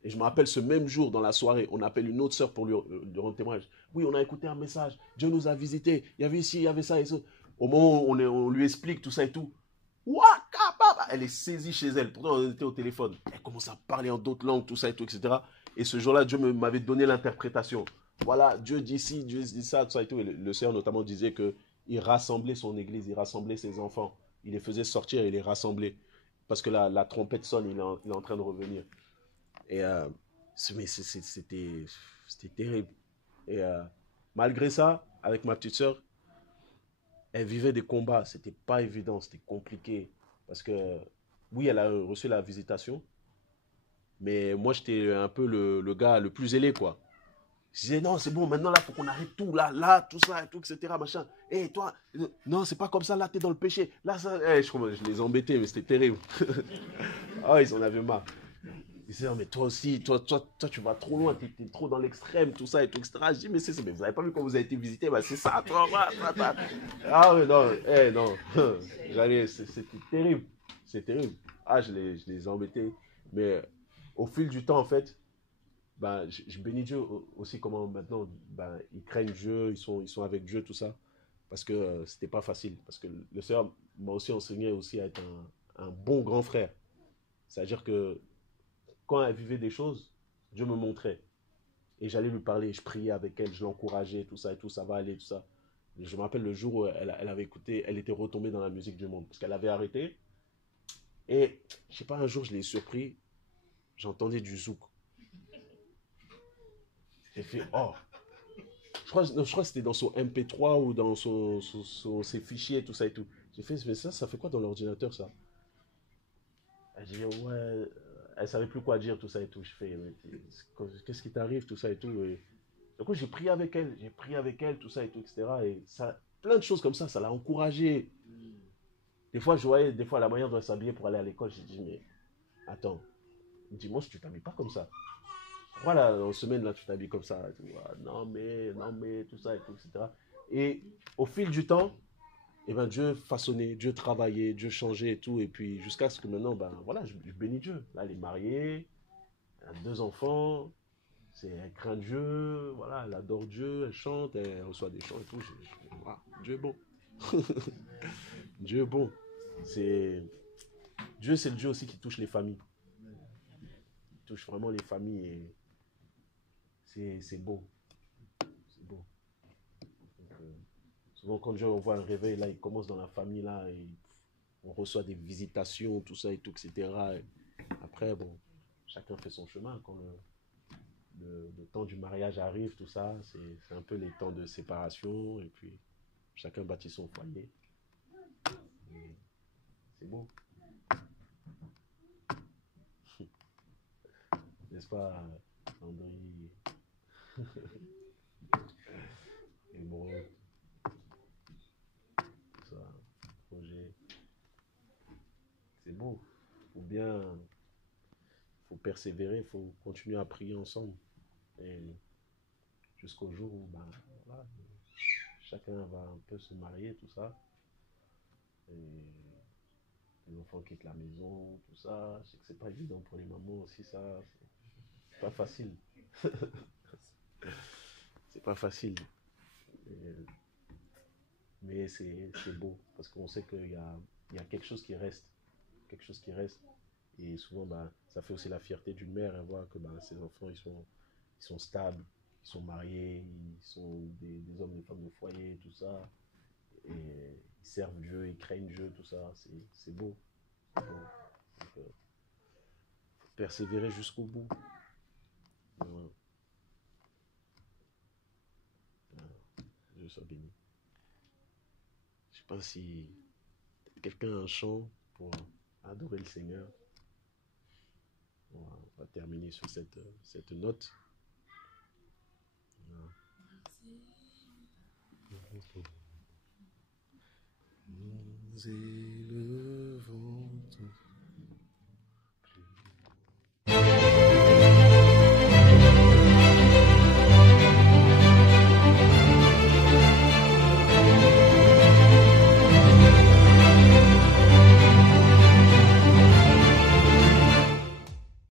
Et je me rappelle ce même jour, dans la soirée, on appelle une autre sœur pour lui rendre témoignage. Oui, on a écouté un message. Dieu nous a visités. Il y avait ici, il y avait ça et ça. Au moment où on lui explique tout ça et tout. Elle est saisie chez elle. Pourtant, on était au téléphone. Elle commence à parler en d'autres langues, tout ça et tout, etc. Et ce jour-là, Dieu m'avait donné l'interprétation. Voilà, Dieu dit ci, Dieu dit ça, tout ça et tout. Et le Seigneur notamment disait qu'il rassemblait son église, il rassemblait ses enfants. Il les faisait sortir et les rassemblait. Parce que la trompette sonne, il est en train de revenir. Et mais c'était terrible. Et malgré ça, avec ma petite sœur, elle vivait des combats. C'était pas évident, c'était compliqué. Parce que, oui, elle a reçu la visitation. Mais moi, j'étais un peu le gars le plus zélé, quoi. Je disais, non, c'est bon, maintenant, là, il faut qu'on arrête tout, là, tout ça, et tout, etc., machin. Hé, toi, non, c'est pas comme ça, là, t'es dans le péché. Là, ça, je les embêtais, mais c'était terrible. Ah, ils en avaient marre. Ils disaient, non, mais toi aussi, toi, tu vas trop loin, t'es trop dans l'extrême, tout ça, et tout, etc. Je dis, mais mais vous avez pas vu quand vous avez été visité, bah, c'est ça, toi, voilà. Ah, oui, non, non. C'était terrible. C'est terrible. Ah, je les embêtais. Mais au fil du temps, en fait, ben, je bénis Dieu aussi comment maintenant ben, ils craignent Dieu, ils sont avec Dieu, tout ça. Parce que c'était pas facile. Parce que le Seigneur m'a aussi enseigné aussi à être un bon grand frère. C'est-à-dire que quand elle vivait des choses, Dieu me montrait. Et j'allais lui parler, je priais avec elle, je l'encourageais, tout ça et tout, ça va aller, tout ça. Je me rappelle le jour où elle avait écouté, elle était retombée dans la musique du monde. Parce qu'elle avait arrêté. Et je sais pas, un jour, je l'ai surpris, j'entendais du zouk. J'ai fait, oh. Je crois que c'était dans son MP3 ou dans ses fichiers, tout ça et tout. J'ai fait, mais ça fait quoi dans l'ordinateur, ça? Elle dit, ouais. Elle savait plus quoi dire, tout ça et tout. Je fais, qu'est-ce qui t'arrive, tout ça et tout. Et du coup, j'ai prié avec elle, tout ça et tout, etc. Et ça, plein de choses comme ça l'a encouragée. Des fois, je voyais, la manière dont elle s'habillait pour aller à l'école. J'ai dit, mais attends, dimanche, tu t'habilles pas comme ça. Pourquoi là, en semaine, là, tu t'habilles comme ça? Non, mais, tout ça et tout, etc. Et au fil du temps, eh ben, Dieu façonnait, Dieu travaillait, Dieu changeait et tout. Et puis, jusqu'à ce que maintenant, ben, voilà, je bénis Dieu. Là, elle est mariée, elle a 2 enfants, elle craint Dieu, voilà, elle adore Dieu, elle chante, elle reçoit des chants et tout. Voilà, Dieu est bon. Dieu est bon. Dieu, c'est le Dieu aussi qui touche les familles. Il touche vraiment les familles et c'est beau. C'est beau. Donc, souvent, quand Dieu envoie un réveil, là, il commence dans la famille, là, et on reçoit des visitations, tout ça et tout, etc. Et après, bon, chacun fait son chemin. Quand le temps du mariage arrive, tout ça, c'est un peu les temps de séparation, et puis chacun bâtit son foyer. C'est beau. N'est-ce pas, André et bon, ça, projet. C'est beau. Faut persévérer, faut continuer à prier ensemble. Et jusqu'au jour où ben, voilà, chacun va un peu se marier, tout ça. Et les enfants quittent la maison, tout ça. Je sais que c'est pas évident pour les mamans aussi, ça. C'est pas facile. C'est pas facile. Mais c'est beau, parce qu'on sait qu'il y a quelque chose qui reste. Quelque chose qui reste. Et souvent, bah, ça fait aussi la fierté d'une mère, à voir que bah, ses enfants, ils sont stables, ils sont mariés, ils sont des hommes, des femmes de foyer, tout ça. Et ils servent Dieu, ils craignent Dieu, tout ça. C'est beau. C'est beau. Donc, faut persévérer jusqu'au bout. Voilà. Dieu soit béni. Je ne sais pas si quelqu'un a un chant pour adorer le Seigneur. On va terminer sur cette note. Nous